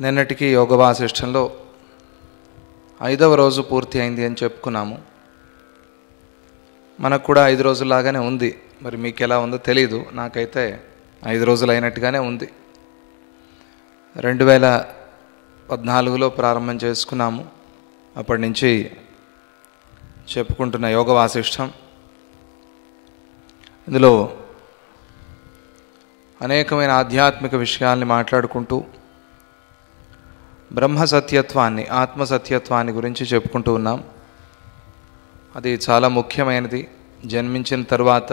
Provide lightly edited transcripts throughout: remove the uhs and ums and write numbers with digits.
నిన్నటికి యోగ వాసిష్టంలో 5వ రోజు పూర్తి అయింది అని చెప్పుకున్నాము. మనకు కూడా 5 రోజుల్లాగానే ఉంది. మరి మీకు ఎలా ఉందో తెలీదు, నాకైతే 5 రోజులు అయినట్టుగానే ఉంది. 2014లో ప్రారంభం చేసుకున్నాము. అప్పటి నుంచి చెప్పుకుంటున్న యోగ వాసిష్టం, ఇందులో అనేకమైన ఆధ్యాత్మిక విషయాల్ని మాట్లాడుకుంటూ బ్రహ్మ సత్యత్వాన్ని, ఆత్మ సత్యత్వాన్ని గురించి చెప్పుకుంటూ ఉన్నాం. అది చాలా ముఖ్యమైనది. జన్మించిన తరువాత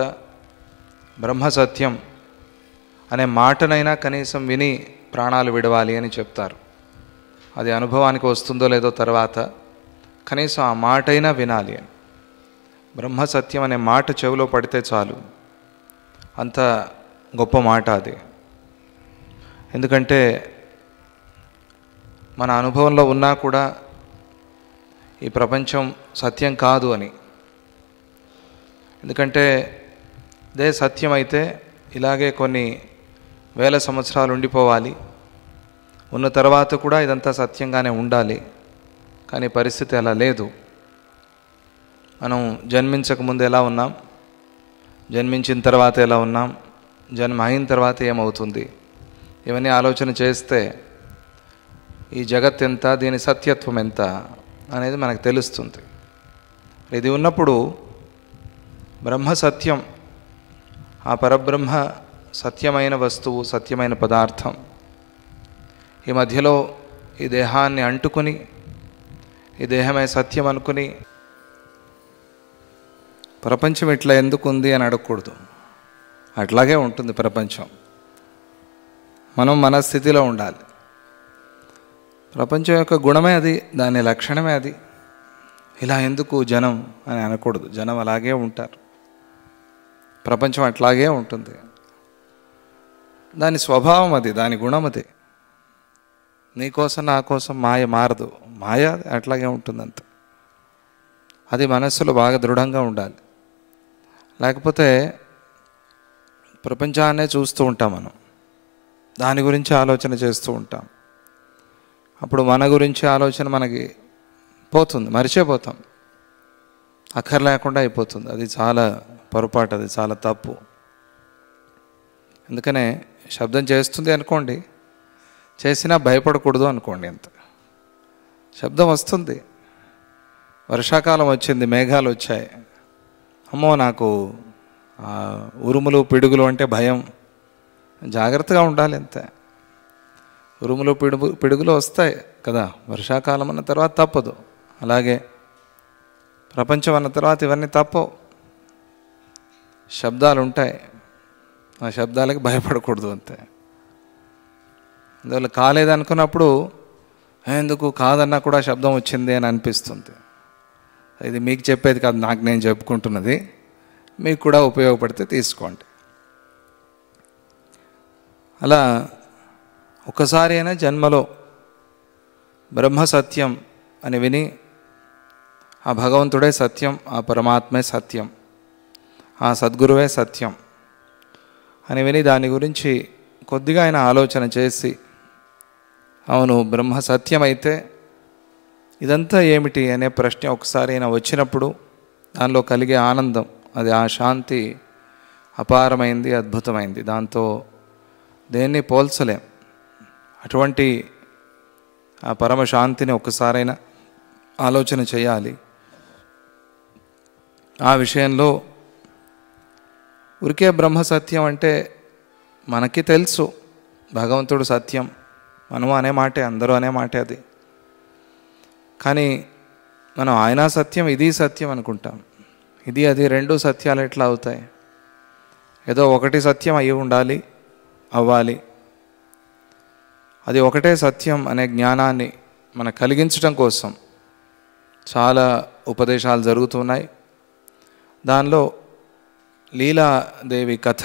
బ్రహ్మ సత్యం అనే మాటనైనా కనీసం విని ప్రాణాలు విడవాలి అని చెప్తారు. అది అనుభవానికి వస్తుందో లేదో తర్వాత కనీసం ఆ మాటైనా వినాలి అని. బ్రహ్మ సత్యం అనే మాట చెవిలో పడితే చాలు, అంత గొప్ప మాట అది. ఎందుకంటే మన అనుభవంలో ఉన్నా కూడా ఈ ప్రపంచం సత్యం కాదు అని. ఎందుకంటే ఇదే సత్యం అయితే ఇలాగే కొన్ని వేల సంవత్సరాలు ఉండిపోవాలి, ఉన్న తర్వాత కూడా ఇదంతా సత్యంగానే ఉండాలి. కానీ పరిస్థితి అలా లేదు. మనం జన్మించకముందు ఎలా ఉన్నాం, జన్మించిన తర్వాత ఎలా ఉన్నాం, జన్మ అయిన తర్వాత ఏమవుతుంది, ఇవన్నీ ఆలోచన చేస్తే ఈ జగత్ ఎంత, దీని సత్యత్వం ఎంత అనేది మనకు తెలుస్తుంది. ఇది ఉన్నప్పుడు బ్రహ్మ సత్యం, ఆ పరబ్రహ్మ సత్యమైన వస్తువు, సత్యమైన పదార్థం ఈ మధ్యలో ఈ దేహాన్ని అంటుకుని ఈ దేహమే సత్యం అనుకుని ప్రపంచం ఇట్లా ఎందుకు ఉంది అని అడగకూడదు. అట్లాగే ఉంటుంది ప్రపంచం. మనం మన స్థితిలో ఉండాలి. ప్రపంచం యొక్క గుణమే అది, దాని లక్షణమే అది. ఇలా ఎందుకు జనం అని అనకూడదు. జనం అలాగే ఉంటారు, ప్రపంచం అట్లాగే ఉంటుంది. దాని స్వభావం అది, దాని గుణం అది. నీకోసం నా కోసం మాయ మారదు, మాయ అట్లాగే ఉంటుంది అంతే. అది మనస్సులో బాగా దృఢంగా ఉండాలి. లేకపోతే ప్రపంచాన్నే చూస్తూ ఉంటాం మనం, దాని గురించి ఆలోచన చేస్తూ ఉంటాం. అప్పుడు మన గురించి ఆలోచన మనకి పోతుంది, మరిచిపోతాం, అక్కర్లేకుండా అయిపోతుంది. అది చాలా పొరపాటు, అది చాలా తప్పు. అందుకనే శబ్దం చేస్తుంది అనుకోండి, చేసినా భయపడకూడదు అనుకోండి. అంత శబ్దం వస్తుంది. వర్షాకాలం వచ్చింది, మేఘాలు వచ్చాయి, అమ్మో నాకు ఉరుములు పిడుగులు అంటే భయం, జాగ్రత్తగా ఉండాలి అంతే. ఉరుములు పిడుగులు వస్తాయి కదా, వర్షాకాలం అన్న తర్వాత తప్పదు. అలాగే ప్రపంచం అన్న తర్వాత ఇవన్నీ తప్పవు. శబ్దాలు ఉంటాయి, ఆ శబ్దాలకి భయపడకూడదు అంతే. అందువల్ల కాలేదనుకున్నప్పుడు ఎందుకు కాదన్నా కూడా శబ్దం వచ్చింది అని అనిపిస్తుంది. ఇది మీకు చెప్పేది కాదు, నాకు నేను చెప్పుకుంటున్నది. మీకు కూడా ఉపయోగపడితే తీసుకోండి. అలా ఒకసారి అయినా జన్మలో బ్రహ్మ సత్యం అని విని, ఆ భగవంతుడే సత్యం, ఆ పరమాత్మే సత్యం, ఆ సద్గురువే సత్యం అని విని దాని గురించి కొద్దిగా అయినా ఆలోచన చేసి, అవును బ్రహ్మ సత్యం అయితే ఇదంతా ఏమిటి అనే ప్రశ్న ఒకసారి అయినా వచ్చినప్పుడు దానిలో కలిగే ఆనందం, అది ఆ శాంతి అపారమైంది, అద్భుతమైంది. దాంతో దేన్ని పోల్చలేం. అటువంటి ఆ పరమశాంతిని ఒక్కసారైనా ఆలోచన చేయాలి. ఆ విషయంలో ఉరికే బ్రహ్మ సత్యం అంటే మనకి తెలుసు భగవంతుడు సత్యం, మనము అనే మాటే, అందరూ అనే మాటే అది. కానీ మనం ఆయన సత్యం, ఇది సత్యం అనుకుంటాం. ఇది అది రెండు సత్యాలు ఎట్లా అవుతాయి? ఏదో ఒకటి సత్యం అయి ఉండాలి, అవ్వాలి. అది ఒకటే సత్యం అనే జ్ఞానాన్ని మనకు కలిగించడం కోసం చాలా ఉపదేశాలు జరుగుతున్నాయి. దానిలో లీలాదేవి కథ,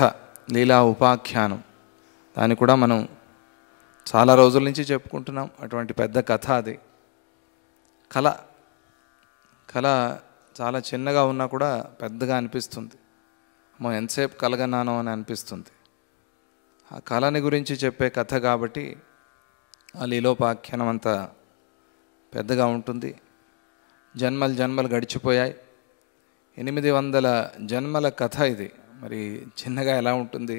లీలా ఉపాఖ్యానం, దాన్ని కూడా మనం చాలా రోజుల నుంచి చెప్పుకుంటున్నాం. అటువంటి పెద్ద కథ అది. కళ చాలా చిన్నగా ఉన్నా కూడా పెద్దగా అనిపిస్తుంది. ఎంతసేపు కలగన్నానో అని అనిపిస్తుంది. ఆ కళని గురించి చెప్పే కథ కాబట్టి ఆ లీలోపాఖ్యానం అంత పెద్దగా ఉంటుంది. జన్మలు జన్మలు గడిచిపోయాయి. 800 జన్మల కథ ఇది. మరి చిన్నగా ఎలా ఉంటుంది?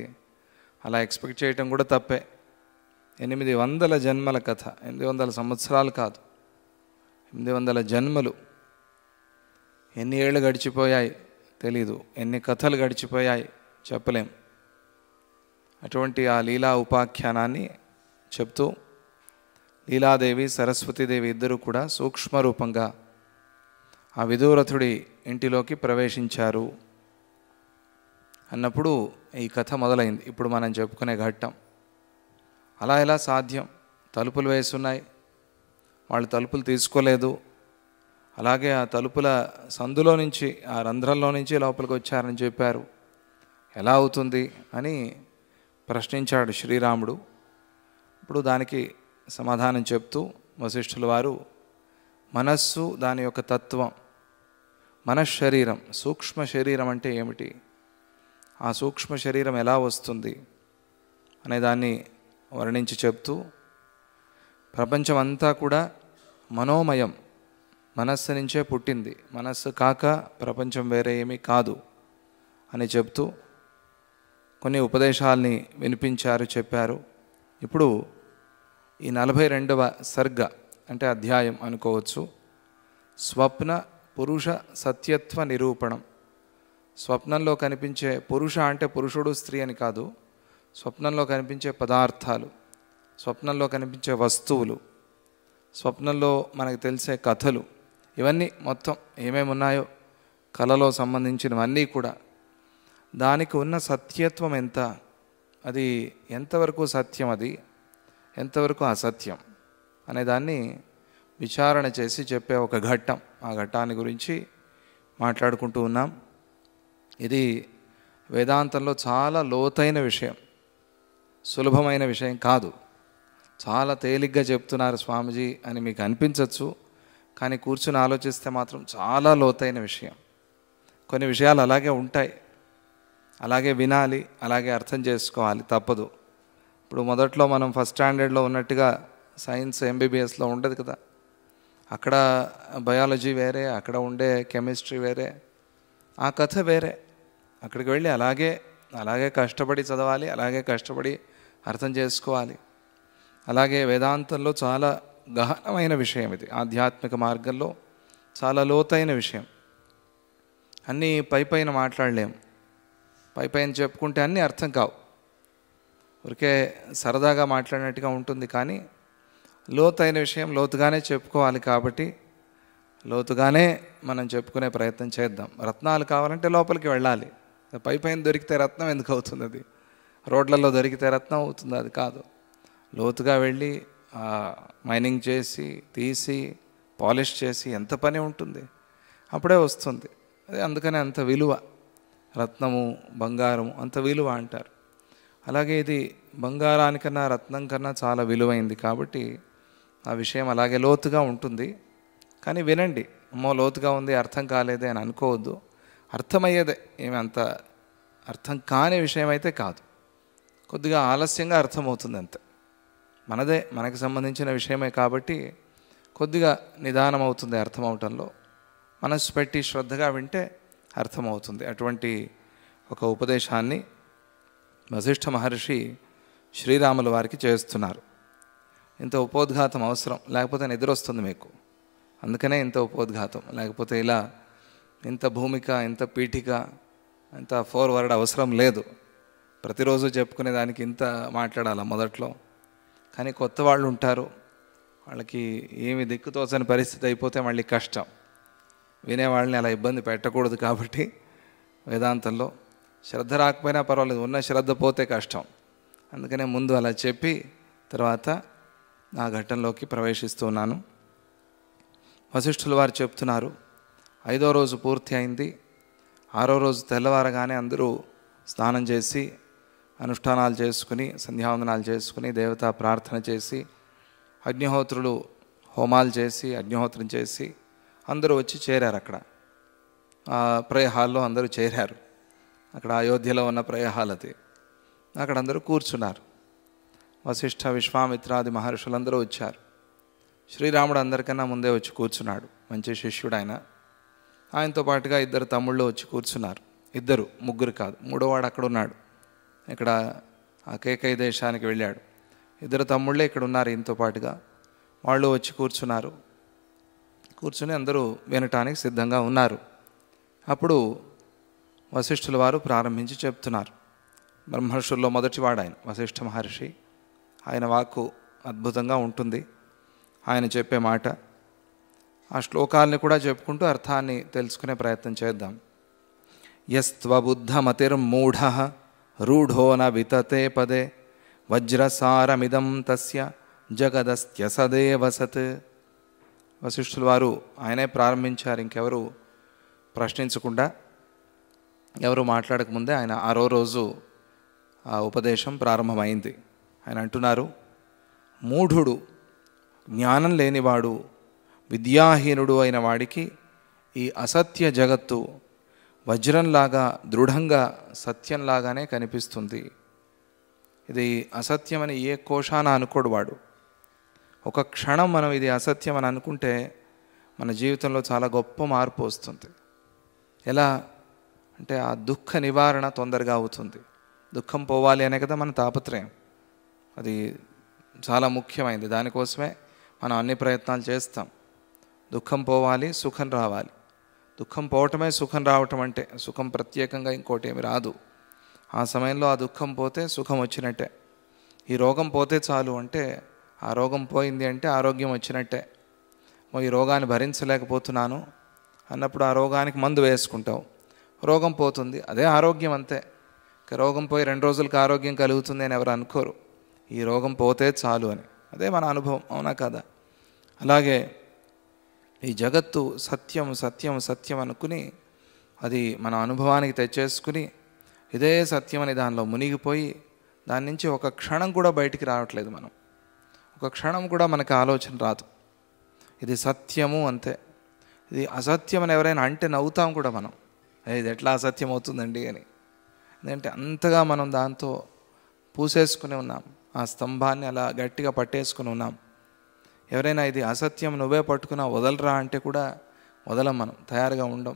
అలా ఎక్స్పెక్ట్ చేయటం కూడా తప్పే. 800 జన్మల కథ, 800 సంవత్సరాలు కాదు, 800 జన్మలు. ఎన్ని ఏళ్ళు గడిచిపోయాయి తెలీదు, ఎన్ని కథలు గడిచిపోయాయి చెప్పలేం. అటువంటి ఆ లీలా ఉపాఖ్యానాన్ని చెప్తూ లీలాదేవి సరస్వతీదేవి ఇద్దరు కూడా సూక్ష్మ రూపంగా ఆ విదూరథుడి ఇంటిలోకి ప్రవేశించారు అన్నప్పుడు ఈ కథ మొదలైంది. ఇప్పుడు మనం చెప్పుకునే ఘట్టం. అలా ఎలా సాధ్యం? తలుపులు వేసున్నాయి, వాళ్ళు తలుపులు తీసుకోలేదు. అలాగే ఆ తలుపుల సందులో నుంచి, ఆ రంధ్రంలో నుంచి లోపలికి వచ్చారని చెప్పారు. ఎలా అవుతుంది అని ప్రశ్నించాడు శ్రీరాముడు. ఇప్పుడు దానికి సమాధానం చెప్తూ వశిష్ఠుల వారు మనస్సు, దాని యొక్క తత్వం, మనశ్శరీరం, సూక్ష్మ శరీరం అంటే ఏమిటి, ఆ సూక్ష్మ శరీరం ఎలా వస్తుంది అనే దాన్ని వర్ణించి చెప్తూ ప్రపంచం అంతా కూడా మనోమయం, మనస్సు నుంచే పుట్టింది, మనస్సు కాక ప్రపంచం వేరే ఏమీ కాదు అని చెప్తూ కొన్ని ఉపదేశాల్ని వినిపించారు, చెప్పారు. ఇప్పుడు ఈ 42వ సర్గ అంటే అధ్యాయం అనుకోవచ్చు. స్వప్న పురుష సత్యత్వ నిరూపణం. స్వప్నంలో కనిపించే పురుష అంటే పురుషుడు స్త్రీ అని కాదు, స్వప్నంలో కనిపించే పదార్థాలు, స్వప్నంలో కనిపించే వస్తువులు, స్వప్నంలో మనకు తెలిసే కథలు, ఇవన్నీ మొత్తం ఏమేమి ఉన్నాయో కళలో సంబంధించినవన్నీ కూడా దానికి ఉన్న సత్యత్వం ఎంత, అది ఎంతవరకు సత్యం, అది ఎంతవరకు అసత్యం అనేదాన్ని విచారణ చేసి చెప్పే ఒక ఘట్టం. ఆ ఘట్టాన్ని గురించి మాట్లాడుకుంటూ ఉన్నాం. ఇది వేదాంతంలో చాలా లోతైన విషయం, సులభమైన విషయం కాదు. చాలా తేలిగ్గా చెప్తున్నారు స్వామీజీ అని మీకు అనిపించవచ్చు, కానీ కూర్చుని ఆలోచిస్తే మాత్రం చాలా లోతైన విషయం. కొన్ని విషయాలు అలాగే ఉంటాయి, అలాగే వినాలి, అలాగే అర్థం చేసుకోవాలి, తప్పదు. ఇప్పుడు మొదట్లో మనం ఫస్ట్ స్టాండర్డ్లో ఉన్నట్టుగా సైన్స్ ఎంబీబీఎస్లో ఉండదు కదా. అక్కడ బయాలజీ వేరే, అక్కడ ఉండే కెమిస్ట్రీ వేరే, ఆ కథ వేరే. అక్కడికి వెళ్ళి అలాగే కష్టపడి చదవాలి, అలాగే కష్టపడి అర్థం చేసుకోవాలి. అలాగే వేదాంతంలో చాలా గహనమైన విషయం ఇది, ఆధ్యాత్మిక మార్గంలో చాలా లోతైన విషయం. అన్నీ పైన మాట్లాడలేము, పైన చెప్పుకుంటే అన్నీ అర్థం కావు, ఊరికే సరదాగా మాట్లాడినట్టుగా ఉంటుంది. కానీ లోతైన విషయం లోతుగానే చెప్పుకోవాలి, కాబట్టి లోతుగానే మనం చెప్పుకునే ప్రయత్నం చేద్దాం. రత్నాలు కావాలంటే లోపలికి వెళ్ళాలి, పైన దొరికితే రత్నం ఎందుకు అవుతుంది? అది రోడ్లలో దొరికితే రత్నం అవుతుంది? అది కాదు. లోతుగా వెళ్ళి మైనింగ్ చేసి, తీసి, పాలిష్ చేసి ఎంత పని ఉంటుంది, అప్పుడే వస్తుంది. అదే అందుకనే అంత విలువ, రత్నము బంగారము అంత విలువ అంటారు. అలాగే ఇది బంగారానికన్నా రత్నం కన్నా చాలా విలువైంది, కాబట్టి ఆ విషయం అలాగే లోతుగా ఉంటుంది. కానీ వినండి, అమ్మో లోతుగా ఉంది అర్థం కాలేదే అని అనుకోవద్దు. అర్థమయ్యేదే, ఏమి అంత అర్థం కాని విషయం అయితే కాదు, కొద్దిగా ఆలస్యంగా అర్థమవుతుంది అంతే. మనకు సంబంధించిన విషయమే కాబట్టి కొద్దిగా నిదానం అవుతుంది అర్థం అవటంలో. మనస్సు పెట్టి శ్రద్ధగా వింటే అర్థమవుతుంది. అటువంటి ఒక ఉపదేశాన్ని వశిష్ఠ మహర్షి శ్రీరాముల వారికి చేస్తున్నారు. ఇంత ఉపోద్ఘాతం అవసరం, లేకపోతే నిద్ర వస్తుంది మీకు, అందుకనే ఇంత ఉపోద్ఘాతం. లేకపోతే ఇలా ఇంత భూమిక, ఇంత పీఠిక, ఇంత ఫోర్వర్డ్ అవసరం లేదు. ప్రతిరోజు చెప్పుకునే దానికి ఇంత మాట్లాడాలి మొదట్లో. కానీ కొత్త వాళ్ళు ఉంటారు, వాళ్ళకి ఏమి దిక్కుతోచని పరిస్థితి అయిపోతే మళ్ళీ కష్టం. వినేవాళ్ళని అలా ఇబ్బంది పెట్టకూడదు, కాబట్టి వేదాంతంలో శ్రద్ధ రాకపోయినా పర్వాలేదు, ఉన్న శ్రద్ధ పోతే కష్టం. అందుకనే ముందు అలా చెప్పి తర్వాత నా ఘట్టంలోకి ప్రవేశిస్తున్నాను. వశిష్ఠుల వారు చెప్తున్నారు, 5వ రోజు పూర్తి అయింది. 6వ రోజు తెల్లవారగానే అందరూ స్నానం చేసి, అనుష్ఠానాలు చేసుకుని, సంధ్యావందనాలు చేసుకుని, దేవతా ప్రార్థన చేసి, అగ్నిహోత్రులు హోమాలు చేసి, అగ్నిహోత్రం చేసి అందరూ వచ్చి చేరారు. అక్కడ ప్రేయ హాల్లో అందరూ చేరారు. అక్కడ అయోధ్యలో ఉన్న ప్రేయ హాల్ అది. అక్కడ అందరూ కూర్చున్నారు. వశిష్ఠ విశ్వామిత్రాది మహర్షులందరూ వచ్చారు. శ్రీరాముడు అందరికన్నా ముందే వచ్చి కూర్చున్నాడు. మంచి శిష్యుడు ఆయన. ఆయనతో పాటుగా ఇద్దరు తమ్ముళ్ళు వచ్చి కూర్చున్నారు. ఇద్దరు, ముగ్గురు కాదు. మూడోవాడు అక్కడ ఉన్నాడు. ఇక్కడ ఆ కేకై దేశానికి వెళ్ళాడు. ఇద్దరు తమ్ముళ్ళే ఇక్కడ ఉన్నారు ఈయనతో పాటుగా. వాళ్ళు వచ్చి కూర్చున్నారు. కూర్చుని అందరూ వినటానికి సిద్ధంగా ఉన్నారు. అప్పుడు వశిష్ఠుల వారు ప్రారంభించి చెప్తున్నారు. బ్రహ్మర్షుల్లో మొదటివాడు ఆయన వశిష్ఠ మహర్షి. ఆయన వాక్కు అద్భుతంగా ఉంటుంది. ఆయన చెప్పే మాట, ఆ శ్లోకాలని కూడా చెప్పుకుంటూ అర్థాన్ని తెలుసుకునే ప్రయత్నం చేద్దాం. యస్త్వబుద్ధమతిర్మూఢ రూఢో న వితతే పదే వజ్రసారమిదం తస్య జగదస్త్య సదేవసత్. వశిష్ఠుల వారు ఆయనే ప్రారంభించారు. ఇంకెవరు ప్రశ్నించకుండా, ఎవరు మాట్లాడకముందే ఆయన 6వ రోజు ఆ ఉపదేశం ప్రారంభమైంది. ఆయన అంటున్నారు, మూఢుడు, జ్ఞానం లేనివాడు, విద్యాహీనుడు అయిన వాడికి ఈ అసత్య జగత్తు వజ్రంలాగా దృఢంగా సత్యంలాగానే కనిపిస్తుంది. ఇది అసత్యమని ఏ కోశాన అనుకోడు వాడు. ఒక క్షణం మనం ఇది అసత్యం అని అనుకుంటే మన జీవితంలో చాలా గొప్ప మార్పు వస్తుంది. ఎలా అంటే ఆ దుఃఖ నివారణ తొందరగా అవుతుంది. దుఃఖం పోవాలి అనే కదా మన తాపత్రయం. అది చాలా ముఖ్యమైనది. దానికోసమే మనం అన్ని ప్రయత్నాలు చేస్తాం. దుఃఖం పోవాలి, సుఖం రావాలి. దుఃఖం పోవటమే సుఖం రావటం అంటే. సుఖం ప్రత్యేకంగా ఇంకోటి ఏమి రాదు. ఆ సమయంలో ఆ దుఃఖం పోతే సుఖం వచ్చినట్టే. ఈ రోగం పోతే చాలు అంటే, ఆ రోగం పోయింది అంటే ఆరోగ్యం వచ్చినట్టే. ఈ రోగాన్ని భరించలేకపోతున్నాను అన్నప్పుడు ఆ రోగానికి మందు వేసుకుంటావు, రోగం పోతుంది. అదే ఆరోగ్యం అంతే. రోగం పోయి 2 రోజులకు ఆరోగ్యం కలుగుతుంది అని ఎవరు అనుకోరు. ఈ రోగం పోతే చాలు అని. అదే మన అనుభవం, అవునా కదా? అలాగే ఈ జగత్తు సత్యం సత్యం సత్యం అనుకుని అది మన అనుభవానికి తెచ్చేసుకుని ఇదే సత్యం అని దానిలో మునిగిపోయి దాని నుంచి ఒక క్షణం కూడా బయటికి రావట్లేదు. మనం ఒక క్షణం కూడా మనకు ఆలోచన రాదు. ఇది సత్యము అంతే. ఇది అసత్యం అని ఎవరైనా అంటే నవ్వుతాం కూడా మనం. ఇది ఎట్లా అసత్యం అవుతుందండి అని. ఎందుకంటే అంతగా మనం దాంతో పూసేసుకుని ఉన్నాం. ఆ స్తంభాన్ని అలా గట్టిగా పట్టేసుకుని ఉన్నాం. ఎవరైనా ఇది అసత్యం నువ్వే పట్టుకున్నా వదలరా అంటే కూడా వదలం, మనం తయారుగా ఉండం.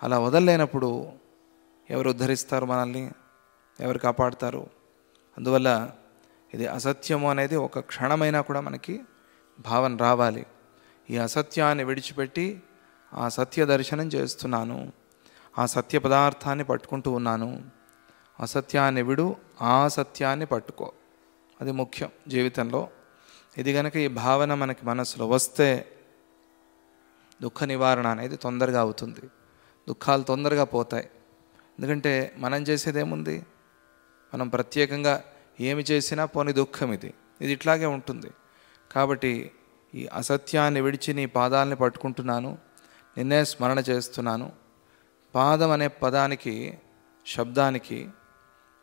అలా వదలలేనప్పుడు ఎవరు ఉద్ధరిస్తారు మనల్ని? ఎవరు కాపాడుతారు? అందువల్ల ఇది అసత్యము అనేది ఒక క్షణమైనా కూడా మనకి భావన రావాలి. ఈ అసత్యాన్ని విడిచిపెట్టి ఆ సత్య దర్శనం చేస్తున్నాను, ఆ సత్య పదార్థాన్ని పట్టుకుంటూ ఉన్నాను. అసత్యాన్ని విడు, ఆ సత్యాన్ని పట్టుకో. అది ముఖ్యం జీవితంలో. ఇది కనుక ఈ భావన మనకి మనసులో వస్తే దుఃఖ నివారణ అనేది తొందరగా అవుతుంది. దుఃఖాలు తొందరగా పోతాయి. ఎందుకంటే మనం చేసేదేముంది? మనం ప్రత్యేకంగా ఏమి చేసినా పోని దుఃఖం ఇది ఇట్లాగే ఉంటుంది. కాబట్టి ఈ అసత్యాన్ని విడిచి నీ పాదాలని పట్టుకుంటున్నాను, నిన్నే స్మరణ చేస్తున్నాను. పాదం అనే పదానికి, శబ్దానికి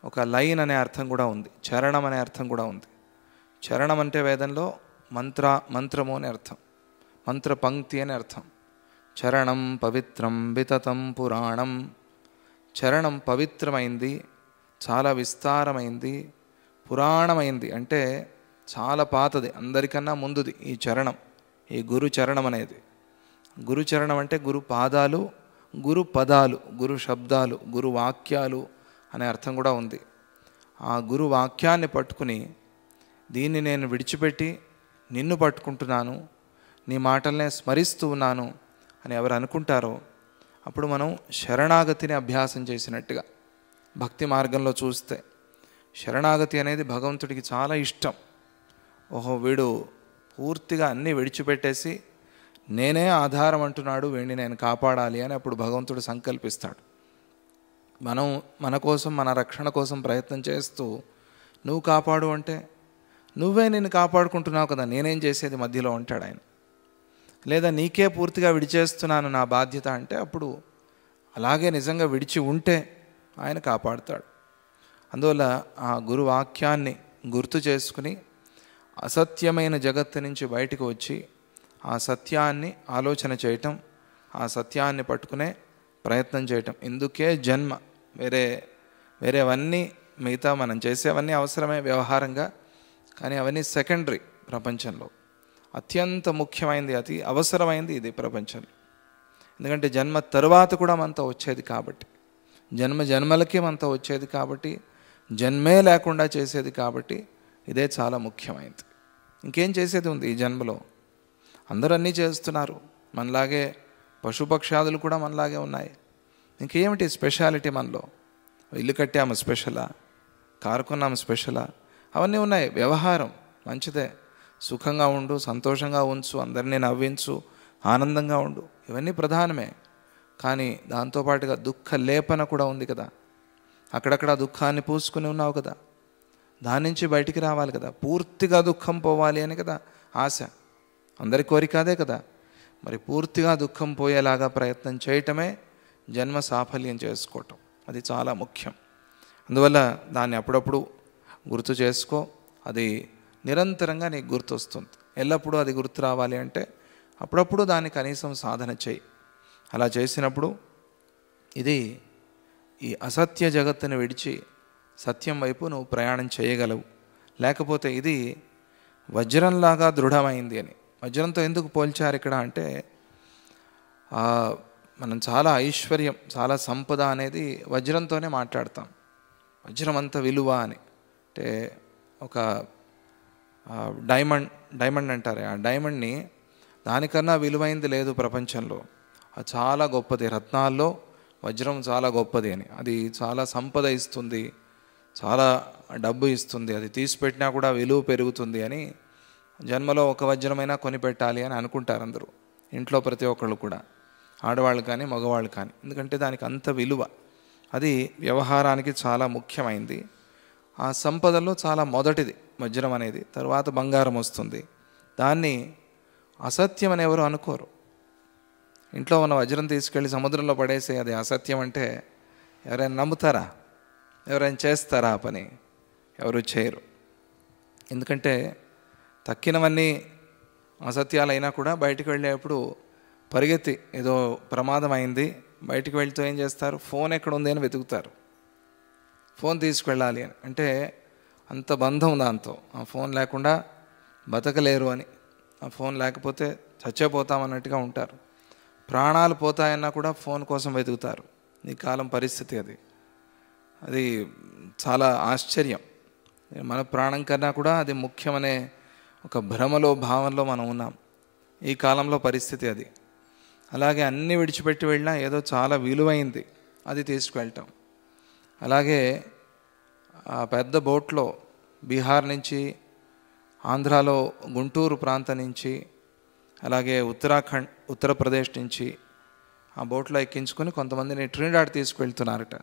ఒక లైన్ అనే అర్థం కూడా ఉంది, చరణం అనే అర్థం కూడా ఉంది. చరణం అంటే వేదంలో మంత్రము అని అర్థం, మంత్ర పంక్తి అని అర్థం. చరణం పవిత్రం వితతం పురాణం. చరణం పవిత్రమైంది, చాలా విస్తారమైంది, పురాణమైంది అంటే చాలా పాతది, అందరికన్నా ముందుది ఈ చరణం, ఈ గురు చరణం అనేది. గురు చరణం అంటే గురు పాదాలు, గురు పదాలు, గురు శబ్దాలు, గురు వాక్యాలు అనే అర్థం కూడా ఉంది. ఆ గురు వాక్యాన్ని పట్టుకుని దీన్ని నేను విడిచిపెట్టి నిన్ను పట్టుకుంటున్నాను, నీ మాటలనే స్మరిస్తూ ఉన్నాను అని ఎవరు అనుకుంటారో అప్పుడు మనం శరణాగతిని అభ్యాసం చేసినట్టుగా. భక్తి మార్గంలో చూస్తే శరణాగతి అనేది భగవంతుడికి చాలా ఇష్టం. ఓహో, వీడు పూర్తిగా అన్నీ విడిచిపెట్టేసి నేనే ఆధారం అంటున్నాడు, వీడిని నేను కాపాడాలి అని అప్పుడు భగవంతుడు సంకల్పిస్తాడు. మనం మన కోసం, మన రక్షణ కోసం ప్రయత్నం చేస్తూ నువ్వు కాపాడు అంటే నువ్వే నిన్ను కాపాడుకుంటున్నావు కదా, నేనేం చేసేది మధ్యలో అంటాడు ఆయన. లేదా నీకే పూర్తిగా విడిచేస్తున్నాను నా బాధ్యత అంటే అప్పుడు అలాగే నిజంగా విడిచి ఉంటే ఆయన కాపాడుతాడు. అందువల్ల ఆ గురువాక్యాన్ని గుర్తు చేసుకుని అసత్యమైన జగత్తు నుంచి బయటకు వచ్చి ఆ సత్యాన్ని ఆలోచన చేయటం, ఆ సత్యాన్ని పట్టుకునే ప్రయత్నం చేయటం. ఇందుకే జన్మ. వేరేవన్నీ మిగతా మనం చేసేవన్నీ అవసరమే వ్యవహారంగా, కానీ అవన్నీ సెకండరీ ప్రపంచంలో. అత్యంత ముఖ్యమైనది, అతి అవసరమైంది ఇది ప్రపంచంలో. ఎందుకంటే జన్మ తరువాత కూడా మనతో వచ్చేది కాబట్టి, జన్మ జన్మలకి మనతో వచ్చేది కాబట్టి, జన్మే లేకుండా చేసేది కాబట్టి ఇదే చాలా ముఖ్యమైనది. ఇంకేం చేసేది ఉంది ఈ జన్మలో? అందరూ అన్నీ చేస్తున్నారు, మనలాగే పశుపక్షాదులు కూడా మనలాగే ఉన్నాయి. ఇంకేమిటి స్పెషాలిటీ మనలో? ఇల్లు కట్టాము స్పెషలా, కారు కొన్నాము స్పెషలా? అవన్నీ ఉన్నాయి. వ్యవహారం మంచిదే, సుఖంగా ఉండు, సంతోషంగా ఉంచు, అందరినీ నవ్వించు, ఆనందంగా ఉండు, ఇవన్నీ ప్రధానమే. కానీ దాంతోపాటుగా దుఃఖ లేపన కూడా ఉంది కదా. అక్కడక్కడ దుఃఖాన్ని పూసుకుని ఉన్నావు కదా, దాని నుంచి బయటికి రావాలి కదా. పూర్తిగా దుఃఖం పోవాలి అని కదా ఆశ, అందరి కోరిక అదే కదా. మరి పూర్తిగా దుఃఖం పోయేలాగా ప్రయత్నం చేయటమే జన్మ సాఫల్యం చేసుకోవటం. అది చాలా ముఖ్యం. అందువల్ల దాన్ని అప్పుడప్పుడు గుర్తు చేసుకో. అది నిరంతరంగా నీకు గుర్తొస్తుంది. ఎల్లప్పుడూ అది గుర్తు రావాలి అంటే అప్పుడప్పుడు దాన్ని కనీసం సాధన చేయి. అలా చేసినప్పుడు ఇది ఈ అసత్య జగత్తుని విడిచి సత్యం వైపు నువ్వు ప్రయాణం చేయగలవు. లేకపోతే ఇది వజ్రంలాగా దృఢమైంది అని. వజ్రంతో ఎందుకు పోల్చారు ఇక్కడ అంటే, మనం చాలా ఐశ్వర్యం, చాలా సంపద అనేది వజ్రంతోనే మాట్లాడతాం. వజ్రం అంత విలువ అని అంటే, ఒక డైమండ్ అంటారే, ఆ డైమండ్ని దానికన్నా విలువైంది లేదు ప్రపంచంలో. అది చాలా గొప్పది, రత్నాల్లో వజ్రం చాలా గొప్పది అని. అది చాలా సంపద ఇస్తుంది, చాలా డబ్బు ఇస్తుంది, అది తీసిపెట్టినా కూడా విలువ పెరుగుతుంది అని జన్మలో ఒక వజ్రమైనా కొనిపెట్టాలి అని అనుకుంటారు అందరూ, ఇంట్లో ప్రతి ఒక్కళ్ళు కూడా, ఆడవాళ్ళు కానీ మగవాళ్ళు కానీ. ఎందుకంటే దానికి అంత విలువ. అది వ్యవహారానికి చాలా ముఖ్యమైంది. ఆ సంపదలో చాలా మొదటిది వజ్రం అనేది. తర్వాత బంగారం వస్తుంది. దాన్ని అసత్యం అని ఎవరు అనుకోరు. ఇంట్లో ఉన్న వజ్రం తీసుకెళ్ళి సముద్రంలో పడేసి అది అసత్యం అంటే ఎవరైనా నమ్ముతారా? ఎవరైనా చేస్తారా ఆ పని? ఎవరు చేయరు. ఎందుకంటే తక్కినవన్నీ అసత్యాలైనా కూడా బయటికి వెళ్ళేప్పుడు పరిగెత్తి ఏదో ప్రమాదం అయింది, బయటికి వెళ్తూ ఏం చేస్తారు? ఫోన్ ఎక్కడ ఉంది అని వెతుకుతారు, ఫోన్ తీసుకువెళ్ళాలి అని. అంటే అంత బంధం దాంతో. ఆ ఫోన్ లేకుండా బతకలేరు అని, ఆ ఫోన్ లేకపోతే చచ్చిపోతామన్నట్టుగా ఉంటారు. ప్రాణాలు పోతాయన్నా కూడా ఫోన్ కోసం వెతుకుతారు. ఈ కాలం పరిస్థితి అది. అది చాలా ఆశ్చర్యం. మన ప్రాణం కన్నా కూడా అది ముఖ్యమనే ఒక భ్రమలో, భావనలో మనం ఉన్నాం. ఈ కాలంలో పరిస్థితి అది. అలాగే అన్నీ విడిచిపెట్టి వెళ్ళినా ఏదో చాలా విలువైంది అది తీసుకువెళ్ళటం. అలాగే ఆ పెద్ద బోట్లో బీహార్ నుంచి, ఆంధ్రాలో గుంటూరు ప్రాంతం నుంచి, అలాగే ఉత్తరాఖండ్, ఉత్తరప్రదేశ్ నుంచి ఆ బోట్లో ఎక్కించుకొని కొంతమందిని ట్రినిడాడ్ తీసుకువెళ్తున్నారట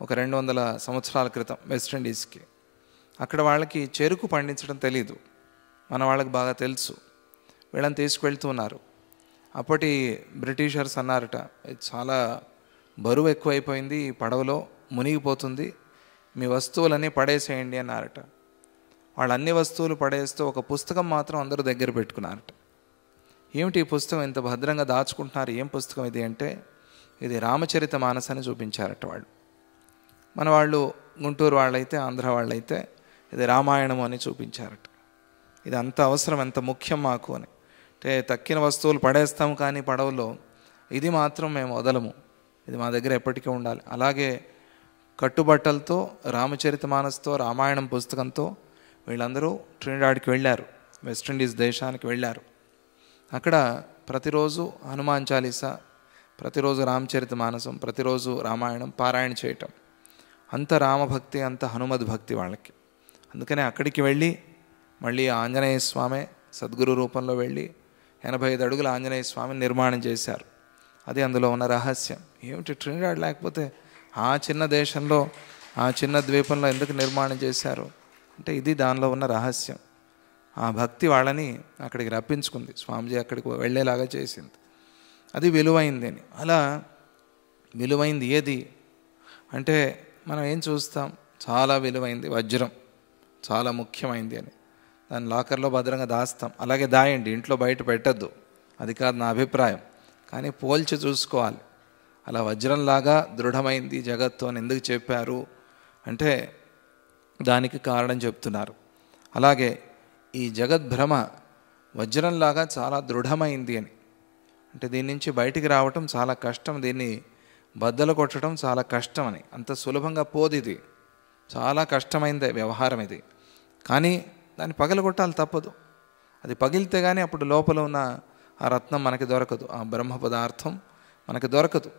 ఒక 200 సంవత్సరాల క్రితం వెస్టిండీస్కి. అక్కడ వాళ్ళకి చెరుకు పండించడం తెలీదు, మన వాళ్ళకి బాగా తెలుసు. వీళ్ళని తీసుకువెళ్తున్నారు. అప్పటి బ్రిటిషర్స్ అన్నారట, చాలా బరువు ఎక్కువైపోయింది, ఈ పడవలో మునిగిపోతుంది, మీ వస్తువులన్నీ పడేసేయండి అన్నారట. వాళ్ళు అన్ని వస్తువులు పడేస్తూ ఒక పుస్తకం మాత్రం అందరూ దగ్గర పెట్టుకున్నారట. ఏమిటి ఈ పుస్తకం ఇంత భద్రంగా దాచుకుంటున్నారు? ఏం పుస్తకం ఇది అంటే, ఇది రామచరిత మానస్ అని చూపించారట వాళ్ళు. మన వాళ్ళు గుంటూరు వాళ్ళైతే, ఆంధ్ర వాళ్ళైతే ఇది రామాయణం అని చూపించారట. ఇది అంత అవసరం, ఎంత ముఖ్యం మాకు అని. అంటే తక్కిన వస్తువులు పడేస్తాము కానీ పడవలో, ఇది మాత్రం మేము వదలము, ఇది మా దగ్గర ఎప్పటికీ ఉండాలి. అలాగే కట్టుబట్టలతో, రామచరిత మానస్తో, రామాయణం పుస్తకంతో వీళ్ళందరూ ట్రినిడాడ్కి వెళ్ళారు, వెస్టిండీస్ దేశానికి వెళ్ళారు. అక్కడ ప్రతిరోజు హనుమాన్ చాలీసా, ప్రతిరోజు రామచరిత మానసం, ప్రతిరోజు రామాయణం పారాయణ చేయటం. అంత రామభక్తి, అంత హనుమద్ భక్తి వాళ్ళకి. అందుకనే అక్కడికి వెళ్ళి మళ్ళీ ఆంజనేయ స్వామి సద్గురు రూపంలో వెళ్ళి 85 అడుగుల ఆంజనేయ స్వామిని నిర్మాణం చేశారు. అది అందులో ఉన్న రహస్యం. ఏమిటి ట్రినిడాడ్ లేకపోతే ఆ చిన్న దేశంలో, ఆ చిన్న ద్వీపంలో ఎందుకు నిర్మాణం చేశారు అంటే ఇది దానిలో ఉన్న రహస్యం. ఆ భక్తి వాళ్ళని అక్కడికి రప్పించుకుంది, స్వామిజీ అక్కడికి వెళ్ళేలాగా చేసింది. అది విలువైంది అని. అలా విలువైంది ఏది అంటే మనం ఏం చూస్తాం? చాలా విలువైంది వజ్రం, చాలా ముఖ్యమైంది అని దాన్ని లాకర్లో భద్రంగా దాస్తాం. అలాగే దాయండి, ఇంట్లో బయట పెట్టద్దు, అది కాదు నా అభిప్రాయం. కానీ పోల్చి చూసుకోవాలి. అలా వజ్రంలాగా దృఢమైంది జగత్తు అని ఎందుకు చెప్పారు అంటే దానికి కారణం చెప్తున్నారు. అలాగే ఈ జగద్భ్రమ వజ్రంలాగా చాలా దృఢమైంది అని, అంటే దీని నుంచి బయటికి రావటం చాలా కష్టం, దీన్ని బద్దలు కొట్టడం చాలా కష్టం అని. అంత సులభంగా పోదు, ఇది చాలా కష్టమైందే వ్యవహారం ఇది. కానీ దాన్ని పగలగొట్టాలి, తప్పదు. అది పగిలితే కానీ అప్పుడు లోపల ఉన్న ఆ రత్నం మనకి దొరకదు, ఆ బ్రహ్మ పదార్థం మనకి దొరకదు.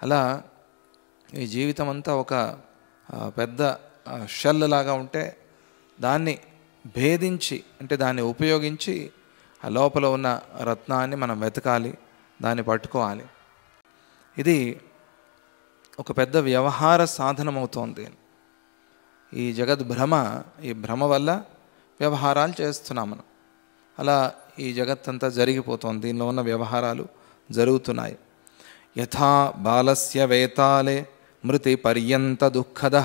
అలా ఈ జీవితం అంతా ఒక పెద్ద షెల్ లాగా ఉంటే దాన్ని భేదించి, అంటే దాన్ని ఉపయోగించి ఆ లోపల ఉన్న రత్నాన్ని మనం వెతకాలి, దాన్ని పట్టుకోవాలి. ఇది ఒక పెద్ద వ్యవహార సాధనమవుతోంది. ఈ జగద్భ్రమ, ఈ భ్రమ వల్ల వ్యవహారాలు చేస్తున్నాం మనం. అలా ఈ జగత్తంతా జరిగిపోతుంది, దీనిలో ఉన్న వ్యవహారాలు జరుగుతున్నాయి. యథా బాలస్య వేతాలే మృతి పర్యంత దుఃఖద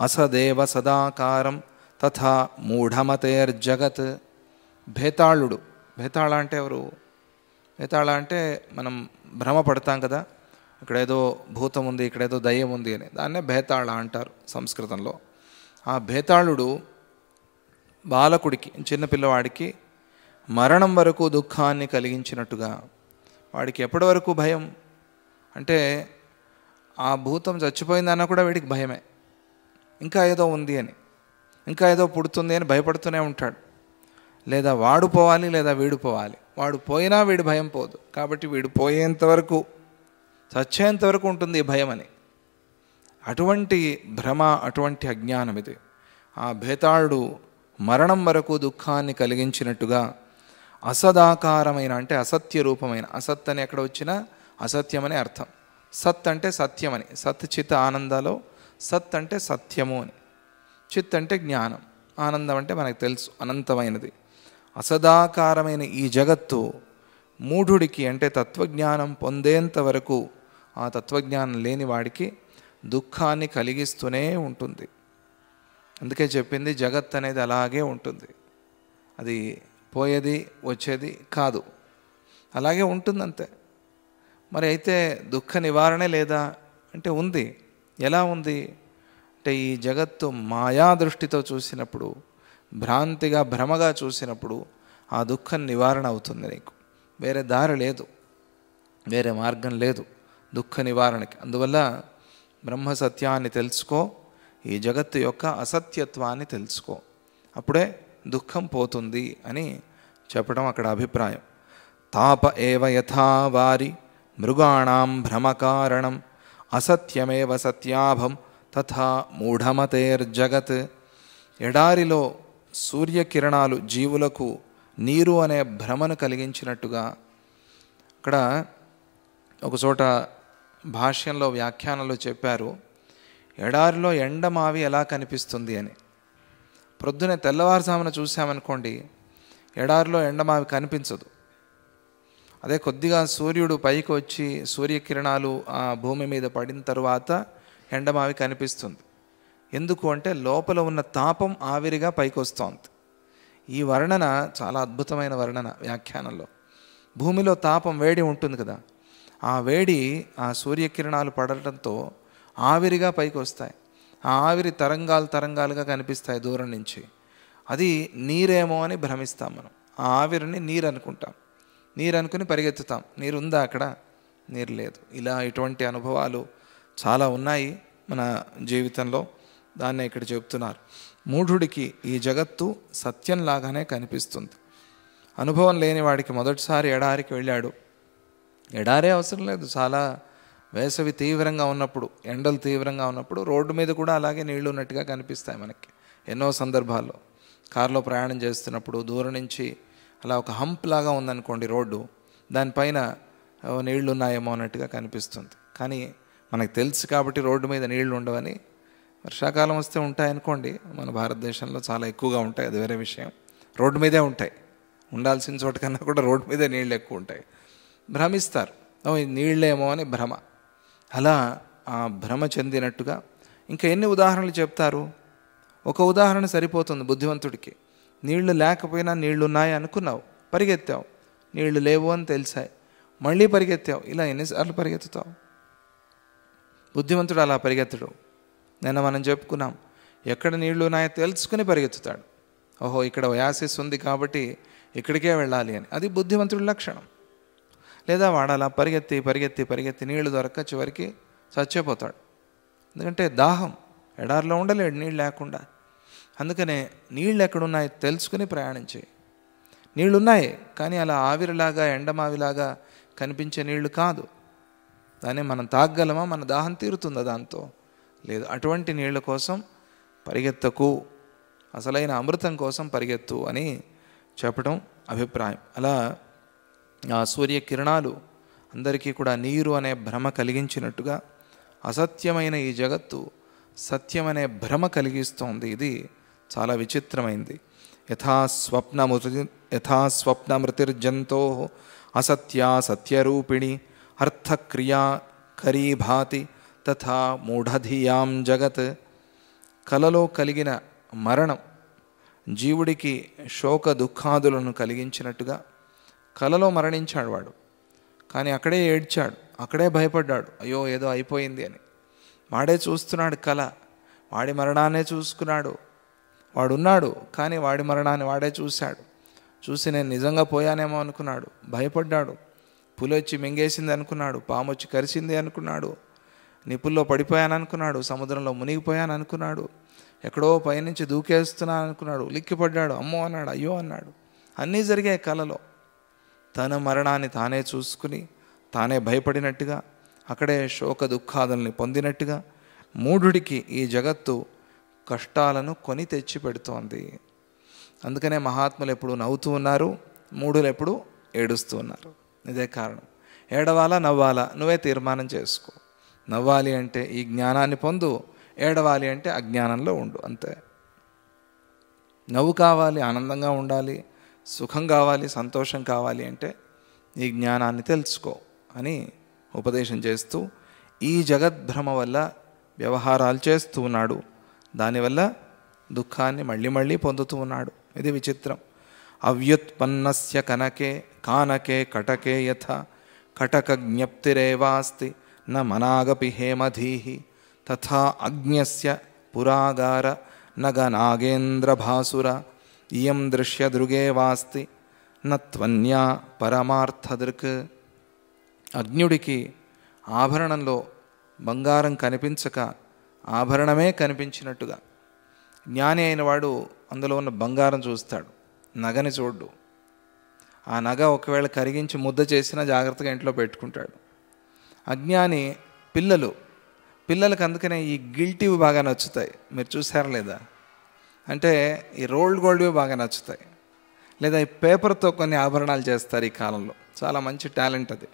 అసదేవ సదాకారం తథా మూఢమతేర్జగత్. భేతాళుడు, భేతాళ అంటే ఎవరు? భేతాళ అంటే మనం భ్రమపడతాం కదా, ఇక్కడేదో భూతం ఉంది, ఇక్కడేదో దయ్యం ఉంది అని, దాన్నే భేతాళ అంటారు సంస్కృతంలో. ఆ భేతాళుడు బాలకుడికి, చిన్నపిల్లవాడికి మరణం వరకు దుఃఖాన్ని కలిగించినట్టుగా, వాడికి ఎప్పటి వరకు భయం అంటే ఆ భూతం చచ్చిపోయిందన్నా కూడా వీడికి భయమే, ఇంకా ఏదో ఉంది అని, ఇంకా ఏదో పుడుతుంది అని భయపడుతూనే ఉంటాడు. లేదా వాడు పోవాలి లేదా వీడు పోవాలి, వాడు పోయినా వీడి భయం పోదు, కాబట్టి వీడు పోయేంతవరకు, చచ్చేంతవరకు ఉంటుంది ఈ భయం అని. అటువంటి భ్రమ, అటువంటి అజ్ఞానం ఇది. ఆ భేతాళుడు మరణం వరకు దుఃఖాన్ని కలిగించినట్టుగా అసదాకారమైన, అంటే అసత్య రూపమైన, అసత్ అని ఎక్కడ వచ్చినా అసత్యమని అర్థం. సత్ అంటే సత్యమని, సత్ చిత్ ఆనందాలో సత్ అంటే సత్యము అని, చిత్ అంటే జ్ఞానం, ఆనందం అంటే మనకు తెలుసు అనంతమైనది. అసదాకారమైన ఈ జగత్తు మూఢుడికి, అంటే తత్వజ్ఞానం పొందేంత వరకు, ఆ తత్వజ్ఞానం లేని వాడికి దుఃఖాన్ని కలిగిస్తూనే ఉంటుంది. అందుకే చెప్పింది జగత్ అనేది అలాగే ఉంటుంది, అది పోయేది వచ్చేది కాదు, అలాగే ఉంటుంది అంతే. మరి అయితే దుఃఖ నివారణే లేదా అంటే ఉంది. ఎలా ఉంది అంటే ఈ జగత్తు మాయా దృష్టితో చూసినప్పుడు, భ్రాంతిగా భ్రమగా చూసినప్పుడు ఆ దుఃఖం నివారణ అవుతుంది నీకు. వేరే దారి లేదు, వేరే మార్గం లేదు దుఃఖ నివారణకి. అందువల్ల బ్రహ్మ సత్యాన్ని తెలుసుకో, ఈ జగత్తు యొక్క అసత్యత్వాన్ని తెలుసుకో, అప్పుడే దుఃఖం పోతుంది అని చెప్పడం అక్కడ అభిప్రాయం. తాప ఏవ యథా వారి మృగాణాం భ్రమకారణం అసత్యమేవ సత్యాభం తథా మూఢమతేర్జగత్. ఎడారిలో సూర్యకిరణాలు జీవులకు నీరు అనే భ్రమను కలిగించినట్టుగా, అక్కడ ఒకచోట భాష్యంలో వ్యాఖ్యానంలో చెప్పారు, ఎడారిలో ఎండమావి ఎలా కనిపిస్తుంది అని. ప్రొద్దునే తెల్లవారుజామున చూసామనుకోండి, ఎడారిలో ఎండమావి కనిపించదు. అదే కొద్దిగా సూర్యుడు పైకి వచ్చి సూర్యకిరణాలు ఆ భూమి మీద పడిన తరువాత ఎండమావి కనిపిస్తుంది. ఎందుకు అంటే లోపల ఉన్న తాపం ఆవిరిగా పైకి వస్తోంది. ఈ వర్ణన చాలా అద్భుతమైన వర్ణన వ్యాఖ్యానంలో. భూమిలో తాపం, వేడి ఉంటుంది కదా, ఆ వేడి ఆ సూర్యకిరణాలు పడటంతో ఆవిరిగా పైకి వస్తాయి. ఆ ఆవిరి తరంగాలుగా కనిపిస్తాయి దూరం నుంచి. అది నీరేమో అని భ్రమిస్తాం మనం, ఆ ఆవిరిని నీరు అనుకుంటాం, నీరు అనుకుని పరిగెత్తుతాం. నీరు ఉందా అక్కడ? నీరు లేదు. ఇలా ఇటువంటి అనుభవాలు చాలా ఉన్నాయి మన జీవితంలో, దాన్నే ఇక్కడ చెప్తున్నారు. మూఢుడికి ఈ జగత్తు సత్యంలాగానే కనిపిస్తుంది. అనుభవం లేని వాడికి మొదటిసారి ఎడారికి వెళ్ళాడు, ఎడారే అవసరం లేదు, చాలా వేసవి తీవ్రంగా ఉన్నప్పుడు, ఎండలు తీవ్రంగా ఉన్నప్పుడు రోడ్డు మీద కూడా అలాగే నీళ్లు ఉన్నట్టుగా కనిపిస్తాయి మనకి ఎన్నో సందర్భాల్లో. కారులో ప్రయాణం చేస్తున్నప్పుడు దూరం నుంచి అలా ఒక హంప్ లాగా ఉందనుకోండి రోడ్డు, దానిపైన నీళ్లు ఉన్నాయేమో అన్నట్టుగా కనిపిస్తుంది. కానీ మనకు తెలుసు కాబట్టి రోడ్డు మీద నీళ్లు ఉండవని. వర్షాకాలం వస్తే ఉంటాయనుకోండి, మన భారతదేశంలో చాలా ఎక్కువగా ఉంటాయి, అది వేరే విషయం. రోడ్డు మీదే ఉంటాయి, ఉండాల్సిన చోట కన్నా కూడా రోడ్డు మీదే నీళ్ళు ఎక్కువ ఉంటాయి. భ్రమిస్తారు, ఇది నీళ్ళేమో అని భ్రమ. అలా ఆ భ్రమ చెందినట్టుగా ఇంకా ఎన్ని ఉదాహరణలు చెప్తారు? ఒక ఉదాహరణ సరిపోతుంది బుద్ధివంతుడికి. నీళ్లు లేకపోయినా నీళ్లున్నాయి అనుకున్నావు, పరిగెత్తావు, నీళ్లు లేవు అని తెలిసాయి, మళ్ళీ పరిగెత్తావు. ఇలా ఎన్నిసార్లు పరిగెత్తుతావు? బుద్ధివంతుడు అలా పరిగెత్తడు. నిన్న మనం చెప్పుకున్నాం, ఎక్కడ నీళ్లు ఉన్నాయో తెలుసుకుని పరిగెత్తుతాడు. ఓహో ఇక్కడ ఒయాసిస్ ఉంది కాబట్టి ఇక్కడికే వెళ్ళాలి అని. అది బుద్ధిమంతుడి లక్షణం. లేదా వాడు అలా పరిగెత్తి పరిగెత్తి పరిగెత్తి నీళ్లు దొరక్క చివరికి చచ్చిపోతాడు. ఎందుకంటే దాహం, ఎడారిలో ఉండలేడు నీళ్ళు లేకుండా. అందుకనే నీళ్ళు ఎక్కడున్నాయి తెలుసుకుని ప్రయాణించే. నీళ్ళున్నాయి కానీ అలా ఆవిరిలాగా ఎండమావిలాగా కనిపించే నీళ్లు కాదు. దాన్ని మనం తాగగలమా? మన దాహం తీరుతుందా దాంతో? లేదు. అటువంటి నీళ్ళ కోసం పరిగెత్తకు, అసలైన అమృతం కోసం పరిగెత్తు అని చెప్పడం అభిప్రాయం. అలా ఆ సూర్యకిరణాలు అందరికీ కూడా నీరు అనే భ్రమ కలిగించినట్టుగా అసత్యమైన ఈ జగత్తు సత్యమనే భ్రమ కలిగిస్తోంది. ఇది చాలా విచిత్రమైంది. యథా స్వప్నమృతిర్జంతో అసత్యా సత్యరూపిణి అర్థక్రియా కరీభాతి తథా మూఢధియాం జగత్. కలలో కలిగిన మరణం జీవుడికి శోక దుఃఖాదులను కలిగించినట్టుగా కలలో మరణించాడు వాడు. కానీ అక్కడే ఏడ్చాడు, అక్కడే భయపడ్డాడు, అయ్యో ఏదో అయిపోయింది అని. వాడే చూస్తున్నాడు కళ, వాడి మరణాన్నే చూసుకున్నాడు. వాడున్నాడు కానీ వాడి మరణాన్ని వాడే చూశాడు. చూసి నేను నిజంగా పోయానేమో అనుకున్నాడు, భయపడ్డాడు. పులి వచ్చి మింగేసింది అనుకున్నాడు, పాము వచ్చి కరిచింది అనుకున్నాడు, నిప్పుల్లో పడిపోయాను అనుకున్నాడు, సముద్రంలో మునిగిపోయాను అనుకున్నాడు, ఎక్కడో పైనుంచి దూకేస్తున్నాను అనుకున్నాడు, ఉలిక్కిపడ్డాడు, అమ్మో అన్నాడు, అయ్యో అన్నాడు. అన్నీ జరిగాయి కలలో. తన మరణాన్ని తానే చూసుకుని తానే భయపడినట్టుగా, అక్కడే శోక దుఃఖాదుల్ని పొందినట్టుగా మూఢుడికి ఈ జగత్తు కష్టాలను కొని తెచ్చి పెడుతోంది. అందుకనే మహాత్ములు ఎప్పుడు నవ్వుతూ ఉన్నారు, మూఢులు ఎప్పుడు ఏడుస్తూ ఉన్నారు. ఇదే కారణం. ఏడవాలా నవ్వాలా నువ్వే తీర్మానం చేసుకో. నవ్వాలి అంటే ఈ జ్ఞానాన్ని పొందు, ఏడవాలి అంటే అజ్ఞానంలో ఉండు, అంతే. నవ్వు కావాలి, ఆనందంగా ఉండాలి, సుఖం కావాలి, సంతోషం కావాలి అంటే ఈ జ్ఞానాన్ని తెలుసుకో అని ఉపదేశం చేస్తూ ఈ జగద్భ్రమ వల్ల వ్యవహారాలు చేస్తూ ఉన్నాడు. దానివల్ల దుఃఖాన్ని మళ్ళీ మళ్ళీ పొందుతూ ఉన్నాడు. ఇది విచిత్రం. అవ్యుత్పన్నస్య కనకే కానకే కటకే యథ కటక జ్ఞప్తిరేవాస్తి న మనాగపి హేమధీహి తథా అజ్ఞస్య పురాగార నగ నాగేంద్రభాసుర ఇయం దృశ్యదృగే వాస్తి నత్వన్యా పరమార్థదృక్. అజ్ఞుడికి ఆభరణంలో బంగారం కనిపించక ఆభరణమే కనిపించినట్టుగా, జ్ఞాని అయిన వాడు అందులో ఉన్న బంగారం చూస్తాడు, నగని చూడ్డు. ఆ నగ ఒకవేళ కరిగించి ముద్ద చేసినా జాగ్రత్తగా ఇంట్లో పెట్టుకుంటాడు. అజ్ఞాని పిల్లలకు అందుకనే ఈ గిల్టీవి బాగా నచ్చుతాయి. మీరు చూసారా లేదా? అంటే ఈ రోల్డ్ గోల్డ్వి బాగా నచ్చుతాయి. లేదా ఈ పేపర్తో కొన్ని ఆభరణాలు చేస్తారు ఈ కాలంలో, చాలా మంచి టాలెంట్ అది.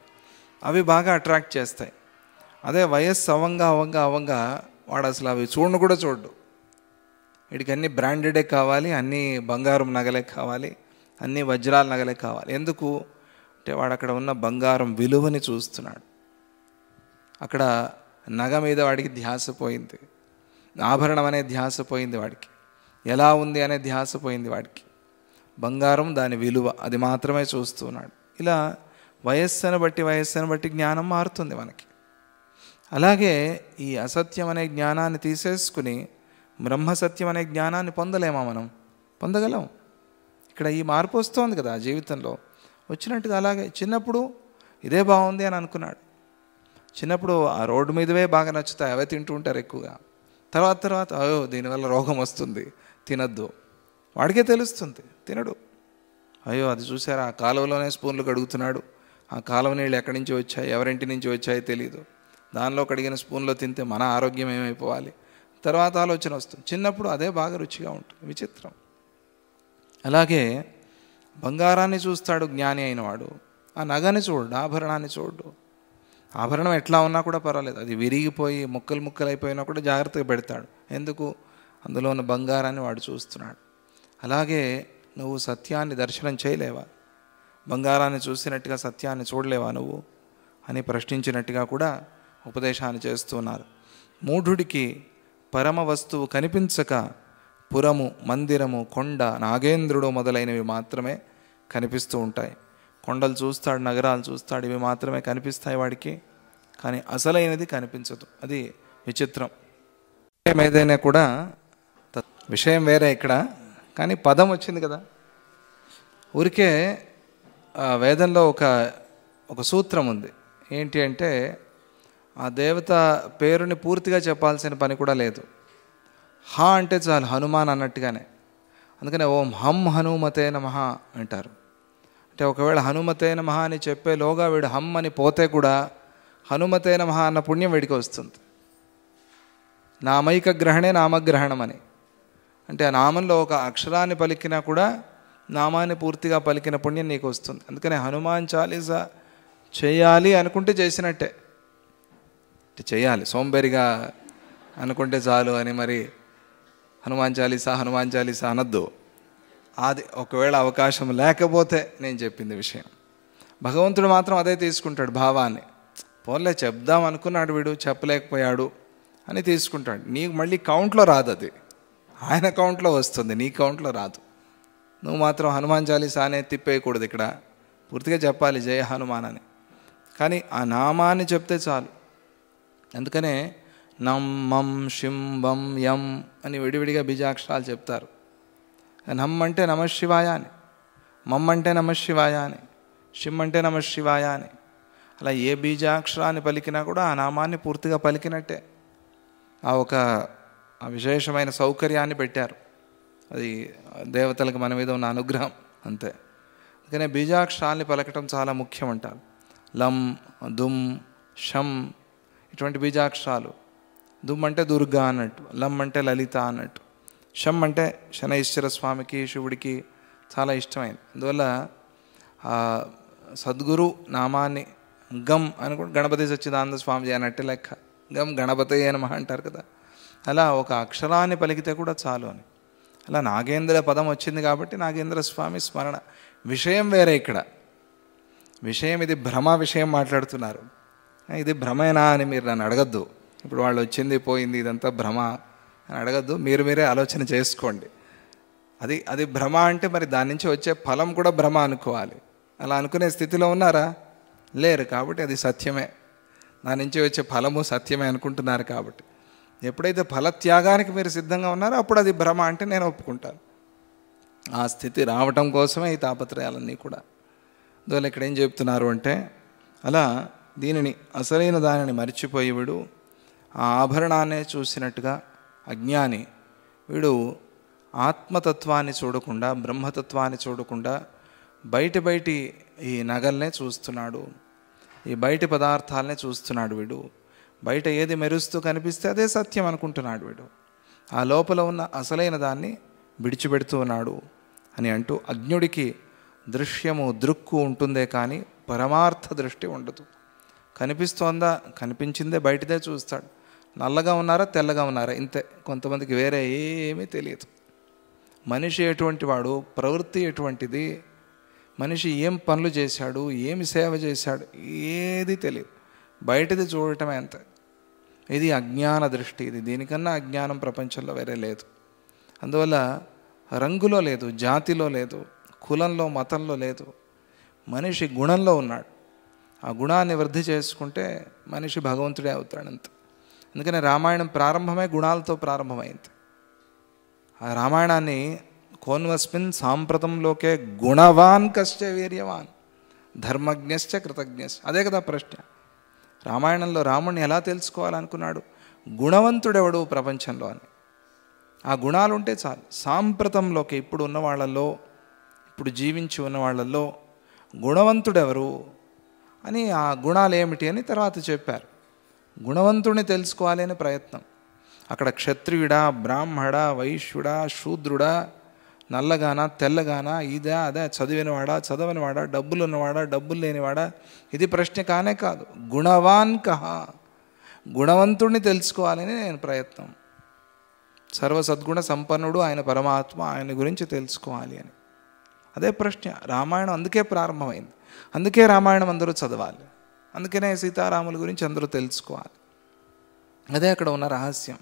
అవి బాగా అట్రాక్ట్ చేస్తాయి. అదే వయస్సు అవంగా వాడు అసలు అవి చూడను కూడా చూడ్డు. వీడికి అన్నీ బ్రాండెడే కావాలి, అన్నీ బంగారం నగలే కావాలి, అన్నీ వజ్రాల నగలే కావాలి. ఎందుకు అంటే వాడు అక్కడ ఉన్న బంగారం విలువని చూస్తున్నాడు. అక్కడ నగ మీద వాడికి ధ్యాస పోయింది, ఆభరణం అనే ధ్యాస పోయింది వాడికి, ఎలా ఉంది అనే ధ్యాస పోయింది వాడికి. బంగారం దాని విలువ అది మాత్రమే చూస్తున్నాడు. ఇలా వయస్సును బట్టి జ్ఞానం మారుతుంది మనకి. అలాగే ఈ అసత్యం అనే జ్ఞానాన్ని తీసేసుకుని బ్రహ్మసత్యం అనే జ్ఞానాన్ని పొందలేమా? మనం పొందగలం. ఇక్కడ ఈ మార్పు వస్తోంది కదా జీవితంలో. వచ్చినట్టుగా అలాగే చిన్నప్పుడు ఇదే బాగుంది అని అనుకున్నాడు. చిన్నప్పుడు ఆ రోడ్డు మీదవే బాగా నచ్చుతాయి, అవే తింటూ ఉంటారు ఎక్కువగా. తర్వాత అయ్యో దీనివల్ల రోగం వస్తుంది, తినద్దు. వాడికే తెలుస్తుంది, తినడు. అయ్యో అది చూసారా, ఆ కాలువలోనే స్పూన్లు కడుగుతున్నాడు, ఆ కాలువ నీళ్ళు ఎక్కడి నుంచి వచ్చాయి, ఎవరింటి నుంచి వచ్చాయో తెలియదు, దానిలో కడిగిన స్పూన్లో తింటే మన ఆరోగ్యం ఏమైపోవాలి, తర్వాత ఆలోచన వస్తుంది. చిన్నప్పుడు అదే బాగా రుచిగా ఉంటుంది. విచిత్రం. అలాగే బంగారాన్ని చూస్తాడు జ్ఞాని అయినవాడు, ఆ నగని చూడు, ఆభరణాన్ని చూడు. ఆభరణం ఎట్లా ఉన్నా కూడా పర్వాలేదు, అది విరిగిపోయి ముక్కలు అయిపోయినా కూడా జాగ్రత్తగా పెడతాడు. ఎందుకు? అందులో ఉన్న బంగారాన్ని వాడు చూస్తున్నాడు. అలాగే నువ్వు సత్యాన్ని దర్శనం చేయలేవా? బంగారాన్ని చూసినట్టుగా సత్యాన్ని చూడలేవా నువ్వు అని ప్రశ్నించినట్టుగా కూడా ఉపదేశాన్ని చేస్తున్నారు. మూఢుడికి పరమ వస్తువు కనిపించక పురము, మందిరము, కొండ, నాగేంద్రుడు మొదలైనవి మాత్రమే కనిపిస్తూ ఉంటాయి. కొండలు చూస్తాడు, నగరాలు చూస్తాడు, ఇవి మాత్రమే కనిపిస్తాయి వాడికి, కానీ అసలైనది కనిపించదు. అది విచిత్రం. ఏదైనా కూడా విషయం వేరే, ఇక్కడ కానీ పదం వచ్చింది కదా. ఊరికే వేదంలో ఒక సూత్రం ఉంది. ఏంటి అంటే ఆ దేవత పేరుని పూర్తిగా చెప్పాల్సిన పని కూడా లేదు. హ అంటే చాలు, హనుమాన్ అన్నట్టుగానే. అందుకనే ఓం హం హనుమతే నమః అంటారు. అంటే ఒకవేళ హనుమతే నమః అని చెప్పేలోగా వీడు హం అని పోతే కూడా హనుమతే నమః అన్న పుణ్యం వీడికి వస్తుంది. నామైక గ్రహణే నామగ్రహణం అని. అంటే ఆ నామంలో ఒక అక్షరాన్ని పలికినా కూడా నామాన్ని పూర్తిగా పలికిన పుణ్యం నీకు వస్తుంది. అందుకనే హనుమాన్ చాలీసా చేయాలి అనుకుంటే చేసినట్టే. చేయాలి, సోంబేరిగా అనుకుంటే చాలు అని మరి హనుమాన్ చాలీసా అనద్దు. అది ఒకవేళ అవకాశం లేకపోతే నేను చెప్పింది విషయం. భగవంతుడు మాత్రం అదే తీసుకుంటాడు భావాన్ని. పోన్లే చెప్దాం అనుకున్నాడు వీడు, చెప్పలేకపోయాడు అని తీసుకుంటాడు. నీకు మళ్ళీ కౌంట్లో రాదు, అది ఆయన కౌంట్లో వస్తుంది, నీ కౌంట్లో రాదు. నువ్వు మాత్రం హనుమాన్ చాలీసా అనే తిప్పేయకూడదు. ఇక్కడ పూర్తిగా చెప్పాలి జయ హనుమాన్ అని. కానీ ఆ నామాన్ని చెప్తే చాలు. అందుకనే నం మం షిం వం యం అని విడివిడిగా బీజాక్షరాలు చెప్తారు. నమ్ అంటే నమశివాయ అని, మమ్ అంటే నమశివాయ అని, షిం అంటే నమశివాయ అని. అలా ఏ బీజాక్షరాన్ని పలికినా కూడా ఆ నామాన్ని పూర్తిగా పలికినట్టే. ఆ విశేషమైన సౌకర్యాన్ని పెట్టారు. అది దేవతలకు మన మీద ఉన్న అనుగ్రహం అంతే. అందుకనే బీజాక్షరాల్ని పలకటం చాలా ముఖ్యం అంటారు. లం, దుమ్, షం ఇటువంటి బీజాక్షరాలు. దుమ్ అంటే దుర్గా అన్నట్టు, లం అంటే లలిత అన్నట్టు, షం అంటే శనైశ్వర స్వామికి శివుడికి చాలా ఇష్టమైంది. అందువల్ల సద్గురు నామాన్ని గమ్ అని కూడా గణపతి సచ్చిదానంద స్వామిజీ అన్నట్టే లెక్క. గమ్ గణపతయే నమః అంటారు కదా. అలా ఒక అక్షరాన్ని పలికితే కూడా చాలు అని. అలా నాగేంద్ర పదం వచ్చింది కాబట్టి నాగేంద్ర స్వామి స్మరణ. విషయం వేరే ఇక్కడ. విషయం ఇది భ్రమ విషయం మాట్లాడుతున్నారు. ఇది భ్రమేనా అని మీరు నన్ను అడగద్దు. ఇప్పుడు వాళ్ళు వచ్చింది పోయింది ఇదంతా భ్రమ అని అడగద్దు. మీరే ఆలోచన చేసుకోండి. అది భ్రమ అంటే మరి దాని నుంచి వచ్చే ఫలం కూడా భ్రమ అనుకోవాలి. అలా అనుకునే స్థితిలో ఉన్నారా? లేరు. కాబట్టి అది సత్యమే. దాని నుంచి వచ్చే ఫలము సత్యమే అనుకుంటున్నారు. కాబట్టి ఎప్పుడైతే ఫలత్యాగానికి మీరు సిద్ధంగా ఉన్నారో అప్పుడు అది భ్రమ అంటే నేను ఒప్పుకుంటాను. ఆ స్థితి రావటం కోసమే ఈ తాపత్రయాలన్నీ కూడా. అందువల్ల ఇక్కడ ఏం చెప్తున్నారు అంటే అలా దీనిని అసలైన దానిని మర్చిపోయి వీడు ఆ ఆభరణాన్నే చూసినట్టుగా అజ్ఞాని వీడు ఆత్మతత్వాన్ని చూడకుండా, బ్రహ్మతత్వాన్ని చూడకుండా బయటి ఈ నగల్నే చూస్తున్నాడు, ఈ బయటి పదార్థాలనే చూస్తున్నాడు. వీడు బయట ఏది మెరుస్తూ కనిపిస్తే అదే సత్యం అనుకుంటున్నాడు. వీడు ఆ లోపల ఉన్న అసలైన దాన్ని విడిచిపెడుతూ ఉన్నాడు అని అంటూ, అజ్ఞుడికి దృశ్యము దృక్కు ఉంటుందే కానీ పరమార్థ దృష్టి ఉండదు. కనిపిస్తోందా, కనిపించిందే బయటదే చూస్తాడు. నల్లగా ఉన్నారా తెల్లగా ఉన్నారా ఇంతే. కొంతమందికి వేరే ఏమీ తెలియదు. మనిషి ఎటువంటి వాడు, ప్రవృత్తి ఎటువంటిది, మనిషి ఏం పనులు చేశాడు, ఏమి సేవ చేశాడు, ఏది తెలియదు. బయటది చూడటమే అంతే. ఇది అజ్ఞాన దృష్టి. ఇది దీనికన్నా అజ్ఞానం ప్రపంచంలో వేరే లేదు. అందువల్ల రంగులో లేదు, జాతిలో లేదు, కులంలో మతంలో లేదు. మనిషి గుణంలో ఉన్నాడు. ఆ గుణాన్ని వృద్ధి చేసుకుంటే మనిషి భగవంతుడే అవుతాడంత. అందుకని రామాయణం ప్రారంభమే గుణాలతో ప్రారంభమైంది. ఆ రామాయణాన్ని కోన్వస్మిన్ సాంప్రతంలోకే గుణవాన్ కశ్చ వీర్యవాన్ ధర్మజ్ఞశ్చ కృతజ్ఞశ్చ. అదే కదా ప్రశ్న. రామాయణంలో రాముడిని ఎలా తెలుసుకోవాలనుకున్నాడు? గుణవంతుడెవడు ప్రపంచంలో అని. ఆ గుణాలు ఉంటే చాలు. సాంప్రతంలోకి ఇప్పుడు ఉన్న వాళ్ళల్లో, ఇప్పుడు జీవించి ఉన్న వాళ్ళల్లో గుణవంతుడెవరు అని, ఆ గుణాలు ఏమిటి అని తర్వాత చెప్పారు. గుణవంతుడిని తెలుసుకోవాలి అనే ప్రయత్నం. అక్కడ క్షత్రియుడా, బ్రాహ్మడా, వైశ్యుడా, శూద్రుడా, నల్లగానా తెల్లగానా, ఇదా అదే, చదివినవాడా చదవనివాడా, డబ్బులు ఉన్నవాడా డబ్బులు లేనివాడా, ఇది ప్రశ్న కానే కాదు. గుణవాన్ కహ, గుణవంతుడిని తెలుసుకోవాలని నేను ప్రయత్నం. సర్వ సద్గుణ సంపన్నుడు ఆయన పరమాత్మ, ఆయన గురించి తెలుసుకోవాలి అని. అదే ప్రశ్న. రామాయణం అందుకే ప్రారంభమైంది. అందుకే రామాయణం అందరూ చదవాలి. అందుకనే సీతారాముల గురించి అందరూ తెలుసుకోవాలి. అదే అక్కడ ఉన్న రహస్యం.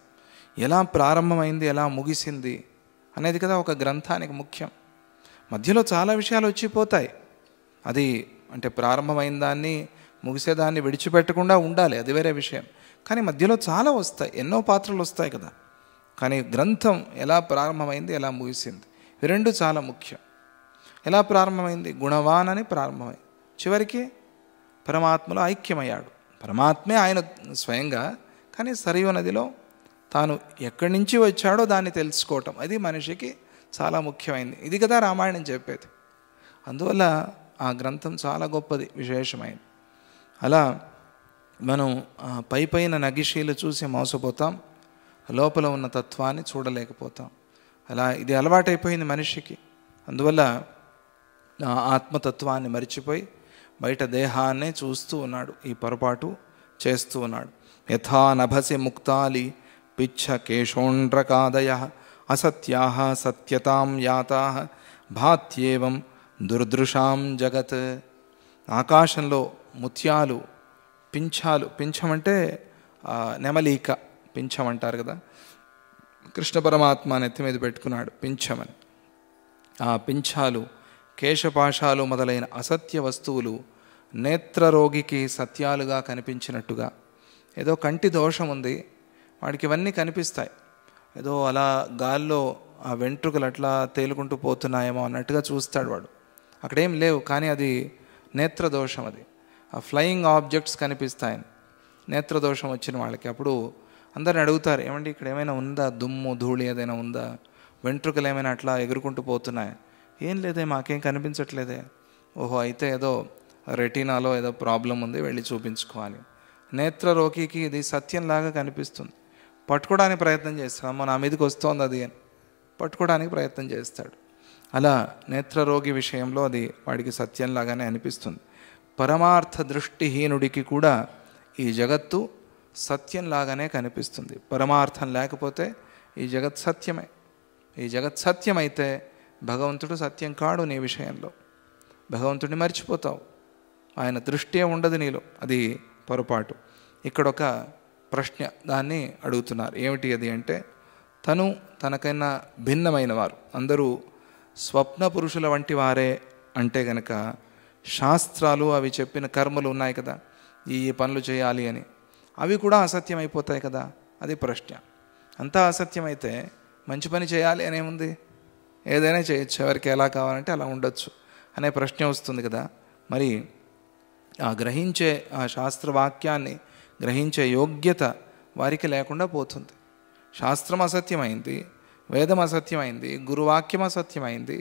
ఎలా ప్రారంభమైంది, ఎలా ముగిసింది అనేది కదా ఒక గ్రంథానికి ముఖ్యం. మధ్యలో చాలా విషయాలు వచ్చిపోతాయి. అది అంటే ప్రారంభమైన దాన్ని, ముగిసేదాన్ని విడిచిపెట్టకుండా ఉండాలి, అది వేరే విషయం. కానీ మధ్యలో చాలా వస్తాయి, ఎన్నో పాత్రలు వస్తాయి కదా. కానీ గ్రంథం ఎలా ప్రారంభమైంది, ఎలా ముగిసింది, ఇవి రెండు చాలా ముఖ్యం. ఎలా ప్రారంభమైంది? గుణవాన్ అని ప్రారంభమైంది. చివరికి పరమాత్మలో ఐక్యమయ్యాడు. పరమాత్మే ఆయన స్వయంగా, కానీ సరియు నదిలో తాను ఎక్కడి నుంచి వచ్చాడో దాన్ని తెలుసుకోవటం, అది మనిషికి చాలా ముఖ్యమైనది. ఇది కదా రామాయణం చెప్పేది. అందువల్ల ఆ గ్రంథం చాలా గొప్పది, విశేషమైనది. అలా మనం పైన నగిషీలు చూసి మోసపోతాం, లోపల ఉన్న తత్వాన్ని చూడలేకపోతాం. అలా ఇది అలవాటైపోయింది మనిషికి. అందువల్ల ఆత్మతత్వాన్ని మరిచిపోయి బయట దేహాన్నే చూస్తూ ఉన్నాడు, ఈ పొరపాటు చేస్తూ ఉన్నాడు. యథా నభసి ముక్తాలి పిచ్చ కేశోండ్రకాదయ అసత్యా సత్యతాం యాతా భాత్యేవం దుర్దృశాం జగత్. ఆకాశంలో ముత్యాలు, పింఛాలు, పింఛమంటే నెమలీక, పింఛం అంటారు కదా, కృష్ణ పరమాత్మ నెత్తి మీద పెట్టుకున్నాడు పింఛమని. ఆ పింఛాలు, కేశపాశాలు మొదలైన అసత్య వస్తువులు నేత్రరోగికి సత్యాలుగా కనిపించినట్టుగా, ఏదో కంటి దోషం ఉంది వాడికి ఇవన్నీ కనిపిస్తాయి, ఏదో అలా గాల్లో ఆ వెంట్రుకలు అట్లా తేలుకుంటూ పోతున్నాయేమో అన్నట్టుగా చూస్తాడు వాడు. అక్కడేం లేవు, కానీ అది నేత్రదోషం. అది ఆ ఫ్లయింగ్ ఆబ్జెక్ట్స్ కనిపిస్తాయని నేత్రదోషం వచ్చిన వాళ్ళకి. అప్పుడు అందరిని అడుగుతారు, ఏమండి ఇక్కడ ఏమైనా ఉందా, దుమ్ము ధూళి ఏదైనా ఉందా, వెంట్రుకలు ఏమైనా అట్లా ఎగురుకుంటూ పోతున్నాయి? ఏం లేదే, మాకేం కనిపించట్లేదే. ఓహో, అయితే ఏదో రెటీనాలో ఏదో ప్రాబ్లం ఉంది, వెళ్ళి చూపించుకోవాలి. నేత్రరోగికి ఇది సత్యంలాగా కనిపిస్తుంది. పట్టుకోవడానికి ప్రయత్నం చేస్తాడు, అమ్మ నా మీదకి వస్తోంది అది అని పట్టుకోవడానికి ప్రయత్నం చేస్తాడు. అలా నేత్రరోగి విషయంలో అది వాడికి సత్యంలాగానే అనిపిస్తుంది. పరమార్థ దృష్టిహీనుడికి కూడా ఈ జగత్తు సత్యంలాగానే కనిపిస్తుంది. పరమార్థం లేకపోతే ఈ జగత్ సత్యమే. ఈ జగత్ సత్యమైతే భగవంతుడు సత్యం కాడు. నీ విషయంలో భగవంతుడిని మర్చిపోతావు, ఆయన దృష్టి ఉండదు నీలో, అది పొరపాటు. ఇక్కడ ఒక ప్రశ్న దాన్ని అడుగుతున్నారు, ఏమిటి అది అంటే, తనకైనా భిన్నమైన వారు అందరూ స్వప్న పురుషుల వంటి వారే అంటే గనక శాస్త్రాలు అవి చెప్పిన కర్మలు ఉన్నాయి కదా, ఈ పనులు చేయాలి అని, అవి కూడా అసత్యం అయిపోతాయి కదా, అది ప్రశ్న. అంతా అసత్యమైతే మంచి పని చేయాలి అనేముంది, ఏదైనా చేయొచ్చు, ఎవరికి ఎలా కావాలంటే అలా ఉండొచ్చు అనే ప్రశ్న వస్తుంది కదా. మరి ఆ గ్రహించే ఆ శాస్త్రవాక్యాన్ని గ్రహించే యోగ్యత వారికి లేకుండా పోతుంది. శాస్త్రం అసత్యమైంది, వేదం అసత్యమైంది, గురువాక్యం అసత్యమైంది,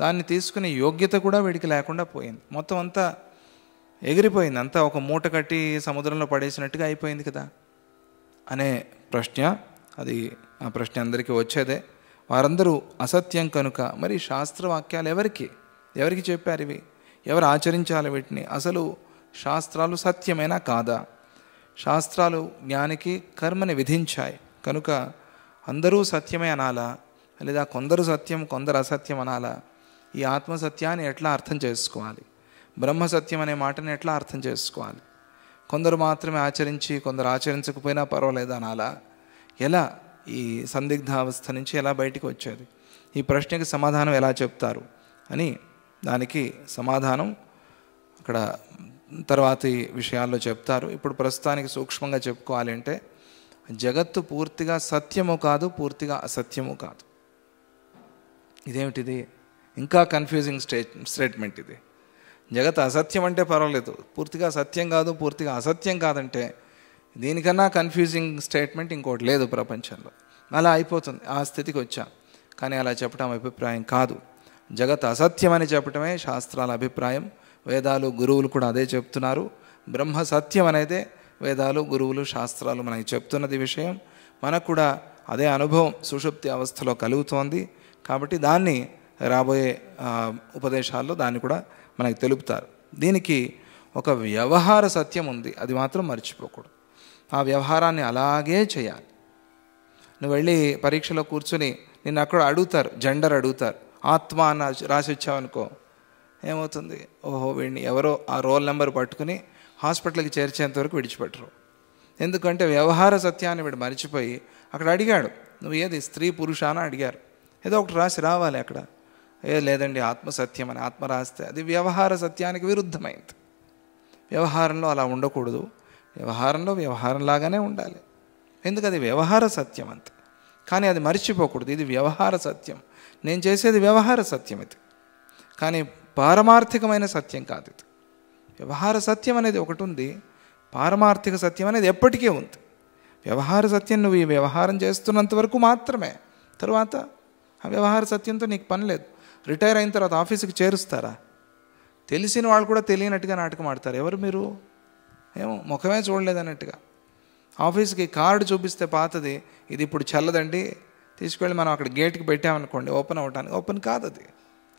దాన్ని తీసుకునే యోగ్యత కూడా వీడికి లేకుండా పోయింది. మొత్తం అంతా ఎగిరిపోయింది, అంతా ఒక మూట కట్టి సముద్రంలో పడేసినట్టుగా అయిపోయింది కదా అనే ప్రశ్న. అది ఆ ప్రశ్న అందరికీ వచ్చేదే. వారందరూ అసత్యం కనుక మరి శాస్త్రవాక్యాలు ఎవరికి చెప్పారు? ఇవి ఎవరు ఆచరించాలి వీటిని? అసలు శాస్త్రాలు సత్యమేనా కాదా? శాస్త్రాలు జ్ఞానికి కర్మని విధించాయి కనుక అందరూ సత్యమే అనాలా, లేదా కొందరు సత్యం కొందరు అసత్యం అనాలా? ఈ ఆత్మసత్యాన్ని ఎట్లా అర్థం చేసుకోవాలి? బ్రహ్మసత్యం అనే మాటని ఎట్లా అర్థం చేసుకోవాలి? కొందరు మాత్రమే ఆచరించి కొందరు ఆచరించకపోయినా పర్వాలేదు అనాలా? ఎలా ఈ సందిగ్ధావస్థ నుంచి ఎలా బయటికి వచ్చేది? ఈ ప్రశ్నకి సమాధానం ఎలా చెప్తారు అని, దానికి సమాధానం అక్కడ తర్వాతి విషయాల్లో చెప్తారు. ఇప్పుడు ప్రస్తుతానికి సూక్ష్మంగా చెప్పుకోవాలి అంటే, జగత్తు పూర్తిగా సత్యము కాదు, పూర్తిగా అసత్యము కాదు. ఇదేమిటిది? ఇంకా కన్ఫ్యూజింగ్ స్టేట్మెంట్ ఇది. జగత్ అసత్యం అంటే పర్వాలేదు, పూర్తిగా సత్యం కాదు, పూర్తిగా అసత్యం కాదంటే దీనికన్నా కన్ఫ్యూజింగ్ స్టేట్మెంట్ ఇంకోటి లేదు ప్రపంచంలో. అలా అయిపోతుంది, ఆ స్థితికి వచ్చాం. కానీ అలా చెప్పడం అభిప్రాయం కాదు. జగత్ అసత్యం అని చెప్పటమే శాస్త్రాల అభిప్రాయం. వేదాలు గురువులు కూడా అదే చెప్తున్నారు. బ్రహ్మ సత్యం అనేదే వేదాలు గురువులు శాస్త్రాలు మనకి చెప్తున్నది విషయం. మనకు కూడా అదే అనుభవం సుషుప్తి అవస్థలో కలుగుతోంది. కాబట్టి దాన్ని రాబోయే ఉపదేశాల్లో దాన్ని కూడా మనకి తెలుపుతారు. దీనికి ఒక వ్యవహార సత్యం ఉంది, అది మాత్రం మర్చిపోకూడదు. ఆ వ్యవహారాన్ని అలాగే చేయాలి. నువ్వు వెళ్ళి పరీక్షలో కూర్చొని నిన్ను అక్కడ అడుగుతారు, జెండర్ అడుగుతారు, ఆత్మ అని రాసి వచ్చావనుకో, ఏమవుతుంది? ఓహో వీడిని ఎవరో ఆ రోల్ నెంబర్ పట్టుకుని హాస్పిటల్కి చేర్చేంతవరకు విడిచిపెట్టరు. ఎందుకంటే వ్యవహార సత్యాన్ని వీడు మర్చిపోయి అక్కడ అడిగాడు, నువ్వు ఏది స్త్రీ పురుష అని అడిగారు, ఏదో ఒకటి రాసి రావాలి అక్కడ. లేదండి ఆత్మసత్యం అని ఆత్మ రాస్తే అది వ్యవహార సత్యానికి విరుద్ధమైంది. వ్యవహారంలో అలా ఉండకూడదు. వ్యవహారంలో వ్యవహారంలాగానే ఉండాలి. ఎందుకు? అది వ్యవహార సత్యం అంతే. కానీ అది మర్చిపోకూడదు, ఇది వ్యవహార సత్యం. నేను చేసేది వ్యవహార సత్యం ఇది, కానీ పారమార్థికమైన సత్యం కాదు ఇది. వ్యవహార సత్యం అనేది ఒకటి ఉంది, పారమార్థిక సత్యం అనేది ఎప్పటికీ ఉంది. వ్యవహార సత్యం నువ్వు ఈ వ్యవహారం చేస్తున్నంత వరకు మాత్రమే, తర్వాత ఆ వ్యవహార సత్యంతో నీకు పని లేదు. రిటైర్ అయిన తర్వాత ఆఫీస్కి చేరుస్తారా? తెలిసిన వాళ్ళు కూడా తెలియనట్టుగా నాటకం ఆడతారు. ఎవరు మీరు? ఏమో ముఖమే చూడలేదన్నట్టుగా. ఆఫీస్కి కార్డు చూపిస్తే పాతది, ఇది ఇప్పుడు చల్లదండి, తీసుకెళ్ళి మనం అక్కడ గేట్కి పెట్టామనుకోండి ఓపెన్ అవ్వటానికి, ఓపెన్ కాదు అది.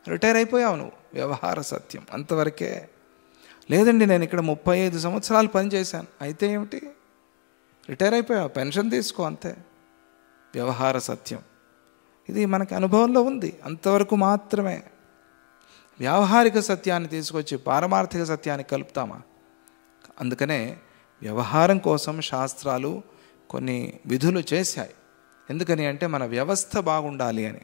రిటైర్ అయిపోయావు నువ్వు. వ్యవహార సత్యం అంతవరకే. లేదండి నేను ఇక్కడ 35 సంవత్సరాలు పనిచేశాను, అయితే ఏమిటి? రిటైర్ అయిపోయావు, పెన్షన్ తీసుకో అంతే. వ్యవహార సత్యం ఇది మనకి అనుభవంలో ఉంది, అంతవరకు మాత్రమే. వ్యావహారిక సత్యాన్ని తీసుకొచ్చి పారమార్థిక సత్యాన్ని కలుపుతామా? అందుకనే వ్యవహారం కోసం శాస్త్రాలు కొన్ని విధులు చేశాయి. ఎందుకని అంటే మన వ్యవస్థ బాగుండాలి అని.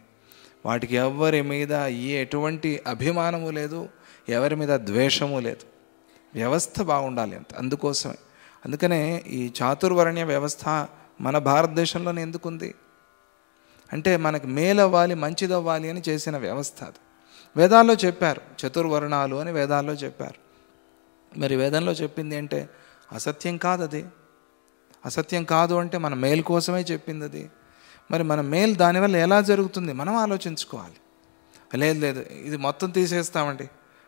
వాటికి ఎవరి మీద ఎటువంటి అభిమానము లేదు, ఎవరి మీద ద్వేషము లేదు. వ్యవస్థ బాగుండాలి అంత, అందుకోసమే. అందుకనే ఈ చాతుర్వర్ణ్య వ్యవస్థ మన భారతదేశంలోనే ఎందుకుంది అంటే మనకు మేలవ్వాలి, మంచిదవ్వాలి అని చేసిన వ్యవస్థ అది. వేదాల్లో చెప్పారు చతుర్వర్ణాలు అని, వేదాల్లో చెప్పారు. మరి వేదంలో చెప్పింది అంటే అసత్యం కాదు అది. అసత్యం కాదు అంటే మన మేలు కోసమే చెప్పింది అది. మరి మన మేలు దానివల్ల ఎలా జరుగుతుంది మనం ఆలోచించుకోవాలి. లేదు లేదు ఇది మొత్తం తీసేస్తామండి,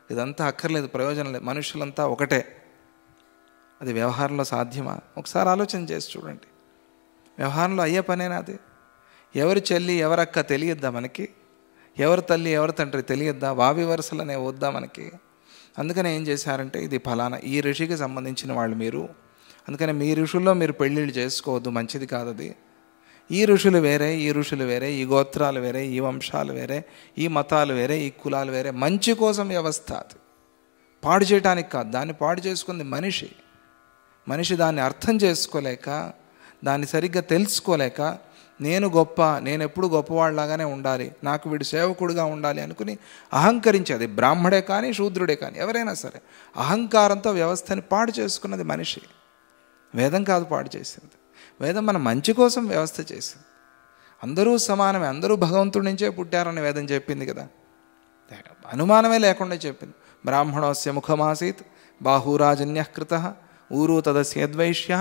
ఇదంతా అక్కర్లేదు, ప్రయోజనం లేదు, మనుషులంతా ఒకటే, అది వ్యవహారంలో సాధ్యమా? ఒకసారి ఆలోచన చేసి చూడండి. వ్యవహారంలో అయ్యే పనేనా అది? ఎవరి చెల్లి ఎవరక్క తెలియద్దా మనకి? ఎవరి తల్లి ఎవరి తండ్రి తెలియద్దా? వావి వరుసలనే వద్దా మనకి? అందుకని ఏం చేశారంటే ఇది ఫలానా ఈ ఋషికి సంబంధించిన వాళ్ళు మీరు, అందుకని మీ ఋషుల్లో మీరు పెళ్ళిళ్ళు చేసుకోవద్దు, మంచిది కాదు అది. ఈ ఋషులు వేరే, ఈ ఋషులు వేరే, ఈ గోత్రాలు వేరే, ఈ వంశాలు వేరే, ఈ మతాలు వేరే, ఈ కులాలు వేరే. మంచి కోసం వ్యవస్థ అది, పాడు చేయడానికి కాదు. దాన్ని పాడు చేసుకుంది మనిషి. మనిషి దాన్ని అర్థం చేసుకోలేక, దాన్ని సరిగ్గా తెలుసుకోలేక, నేను గొప్ప, నేను ఎప్పుడు గొప్పవాళ్ళలాగానే ఉండాలి, నాకు వీడు సేవకుడుగా ఉండాలి అనుకుని అహంకరించేది. బ్రాహ్మడే కానీ శూద్రుడే కానీ ఎవరైనా సరే అహంకారంతో వ్యవస్థని పాడు చేసుకున్నది మనిషి. వేదం కాదు పాడు చేసింది, వేదం మన మంచి కోసం వ్యవస్థ చేసింది. అందరూ సమానమే, అందరూ భగవంతుడి నుంచే పుట్టారని వేదం చెప్పింది కదా, అనుమానమే లేకుండా చెప్పింది. బ్రాహ్మణోస్య ముఖమాసీత్ బాహూరాజన్యః కృతః ఊరు తదస్యద్వైశ్య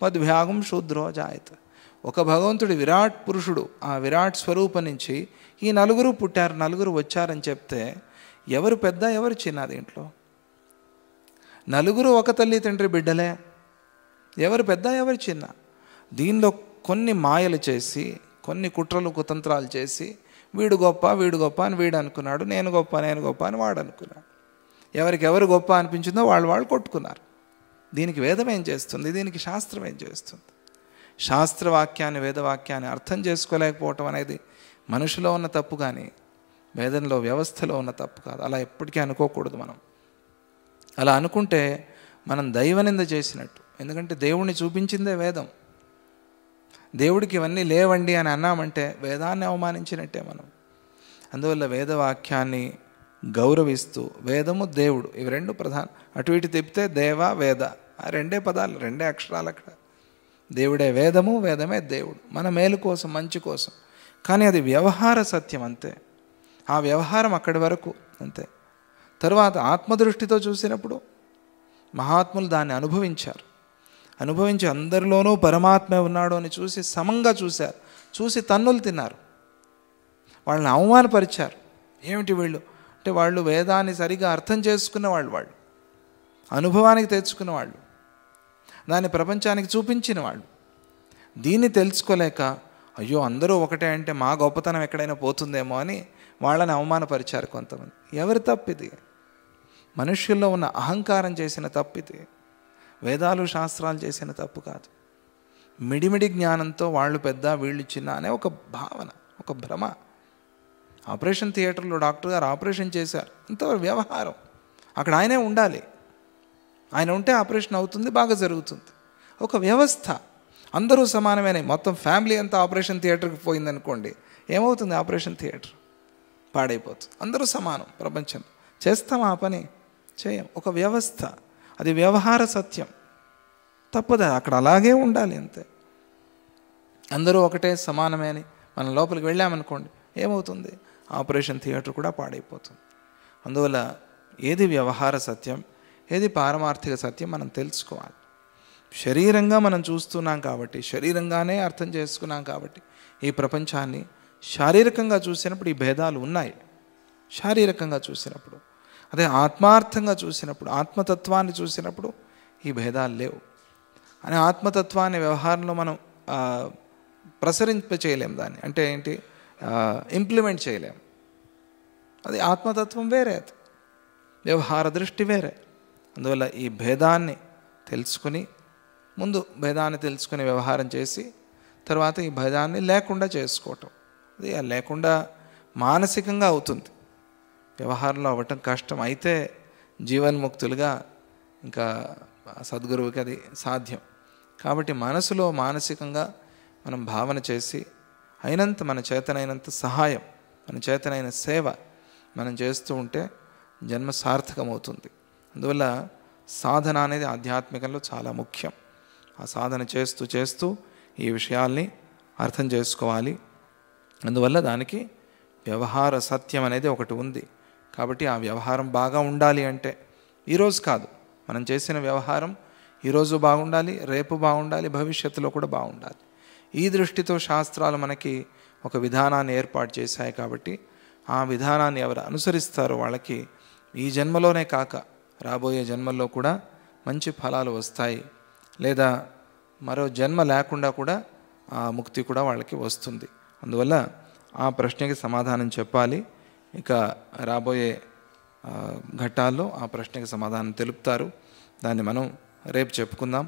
పద్భ్యాగం శూద్రో జాయత్. ఒక భగవంతుడి విరాట్ పురుషుడు, ఆ విరాట్ స్వరూపం నుంచి ఈ నలుగురు పుట్టారు, నలుగురు వచ్చారని చెప్తే ఎవరు పెద్ద ఎవరు చిన్న? దీంట్లో నలుగురు ఒక తల్లి తండ్రి బిడ్డలే, ఎవరు పెద్ద ఎవరు చిన్న? దీనిలో కొన్ని మాయలు చేసి, కొన్ని కుట్రలు కుతంత్రాలు చేసి వీడు గొప్ప వీడు గొప్ప అని వీడు అనుకున్నాడు, నేను గొప్ప నేను గొప్ప అని వాడు అనుకున్నాడు. ఎవరికి ఎవరు గొప్ప అనిపించిందో వాళ్ళు కొట్టుకున్నారు. దీనికి వేదం ఏం చేస్తుంది? దీనికి శాస్త్రం ఏం చేస్తుంది? శాస్త్రవాక్యాన్ని వేదవాక్యాన్ని అర్థం చేసుకోలేకపోవటం అనేది మనుషులో ఉన్న తప్పు, కానీ వేదంలో వ్యవస్థలో ఉన్న తప్పు కాదు. అలా ఎప్పటికీ అనుకోకూడదు మనం. అలా అనుకుంటే మనం దైవనింద చేసినట్టు. ఎందుకంటే దేవుణ్ణి చూపించిందే వేదం. దేవుడికి ఇవన్నీ లేవండి అని అన్నామంటే వేదాన్ని అవమానించినట్టే మనం. అందువల్ల వేదవాక్యాన్ని గౌరవిస్తూ, వేదము దేవుడు ఇవి రెండు ప్రధాన, అటు ఇటు తిప్పితే దేవ వేద, ఆ రెండే పదాలు, రెండే అక్షరాలు అక్కడ. దేవుడే వేదము, వేదమే దేవుడు, మన మేలు కోసం మంచి కోసం. కానీ అది వ్యవహార సత్యం అంతే. ఆ వ్యవహారం అక్కడి వరకు అంతే. తరువాత ఆత్మదృష్టితో చూసినప్పుడు మహాత్ములు దాన్ని అనుభవించారు. అనుభవించి అందరిలోనూ పరమాత్మే ఉన్నాడు అని చూసి సమంగా చూశారు, చూసి తన్నులు తిన్నారు, వాళ్ళని అవమానపరిచారు. ఏమిటి వీళ్ళు అంటే వాళ్ళు వేదాన్ని సరిగా అర్థం చేసుకున్న వాళ్ళు అనుభవానికి తెచ్చుకున్న వాళ్ళు, దాన్ని ప్రపంచానికి చూపించిన వాళ్ళు. దీన్ని తెలుసుకోలేక అయ్యో అందరూ ఒకటే అంటే మా గొప్పతనం ఎక్కడైనా పోతుందేమో అని వాళ్ళని అవమానపరిచారు కొంతమంది. ఎవరి తప్పిది? మనుష్యుల్లో ఉన్న అహంకారం చేసిన తప్పిది, వేదాలు శాస్త్రాలు చేసిన తప్పు కాదు. మిడిమిడి జ్ఞానంతో వాళ్ళు పెద్ద వీళ్ళు చిన్న అనే ఒక భావన, ఒక భ్రమ. ఆపరేషన్ థియేటర్లో డాక్టర్ గారు ఆపరేషన్ చేశారు, అంతవరకు వ్యవహారం. అక్కడ ఆయనే ఉండాలి, ఆయన ఉంటే ఆపరేషన్ అవుతుంది, బాగా జరుగుతుంది. ఒక వ్యవస్థ, అందరూ సమానమైన మొత్తం ఫ్యామిలీ అంతా ఆపరేషన్ థియేటర్కి పోయిందనుకోండి, ఏమవుతుంది? ఆపరేషన్ థియేటర్ పాడైపోతుంది. అందరూ సమానం ప్రపంచంలో. చేస్తాం ఆ పని? చేయం. ఒక వ్యవస్థ, అది వ్యవహార సత్యం, తప్పదు, అక్కడ అలాగే ఉండాలి అంతే. అందరూ ఒకటే సమానమే అని మనం లోపలికి వెళ్ళామనుకోండి, ఏమవుతుంది? ఆపరేషన్ థియేటర్ కూడా పాడైపోతుంది. అందువల్ల ఏది వ్యవహార సత్యం, ఏది పారమార్థిక సత్యం మనం తెలుసుకోవాలి. శరీరంగా మనం చూస్తున్నాం కాబట్టి, శరీరంగానే అర్థం చేసుకున్నాం కాబట్టి ఈ ప్రపంచాన్ని శారీరకంగా చూసినప్పుడు ఈ భేదాలు ఉన్నాయి. శారీరకంగా చూసినప్పుడు, అదే ఆత్మార్థంగా చూసినప్పుడు, ఆత్మతత్వాన్ని చూసినప్పుడు ఈ భేదాలు లేవు. అని ఆత్మతత్వాన్ని వ్యవహారంలో మనం ప్రసరింప చేయలేం. దాన్ని అంటే ఏంటి, ఇంప్లిమెంట్ చేయలేం. అది ఆత్మతత్వం వేరే, అది వ్యవహార దృష్టి వేరే. అందువల్ల ఈ భేదాన్ని తెలుసుకుని, ముందు భేదాన్ని తెలుసుకుని వ్యవహారం చేసి, తర్వాత ఈ భేదాన్ని లేకుండా చేసుకోవటం. అది లేకుండా మానసికంగా అవుతుంది, వ్యవహారంలో అవ్వటం కష్టం. అయితే జీవన్ముక్తులుగా ఇంకా సద్గురువుకి అది సాధ్యం. కాబట్టి మనసులో మానసికంగా మనం భావన చేసి, అయినంత మన చేతనైనంత సహాయం, మన చేతనైన సేవ మనం చేస్తూ ఉంటే జన్మ సార్థకమవుతుంది. అందువల్ల సాధన అనేది ఆధ్యాత్మికంలో చాలా ముఖ్యం. ఆ సాధన చేస్తూ చేస్తూ ఈ విషయాల్ని అర్థం చేసుకోవాలి. అందువల్ల దానికి వ్యవహార సత్యం అనేది ఒకటి ఉంది. కాబట్టి ఆ వ్యవహారం బాగా ఉండాలి అంటే ఈరోజు కాదు, మనం చేసిన వ్యవహారం ఈరోజు బాగుండాలి, రేపు బాగుండాలి, భవిష్యత్తులో కూడా బాగుండాలి. ఈ దృష్టితో శాస్త్రాలు మనకి ఒక విధానాన్ని ఏర్పాటు చేశాయి. కాబట్టి ఆ విధానాన్ని ఎవరు అనుసరిస్తారో వాళ్ళకి ఈ జన్మలోనే కాక రాబోయే జన్మల్లో కూడా మంచి ఫలాలు వస్తాయి. లేదా మరో జన్మ లేకుండా కూడా ఆ ముక్తి కూడా వాళ్ళకి వస్తుంది. అందువల్ల ఆ ప్రశ్నకి సమాధానం చెప్పాలి. ఇక రాబోయే ఘట్టాల్లో ఆ ప్రశ్నకి సమాధానం తెలుపుతారు. దాన్ని మనం రేపు చెప్పుకుందాం.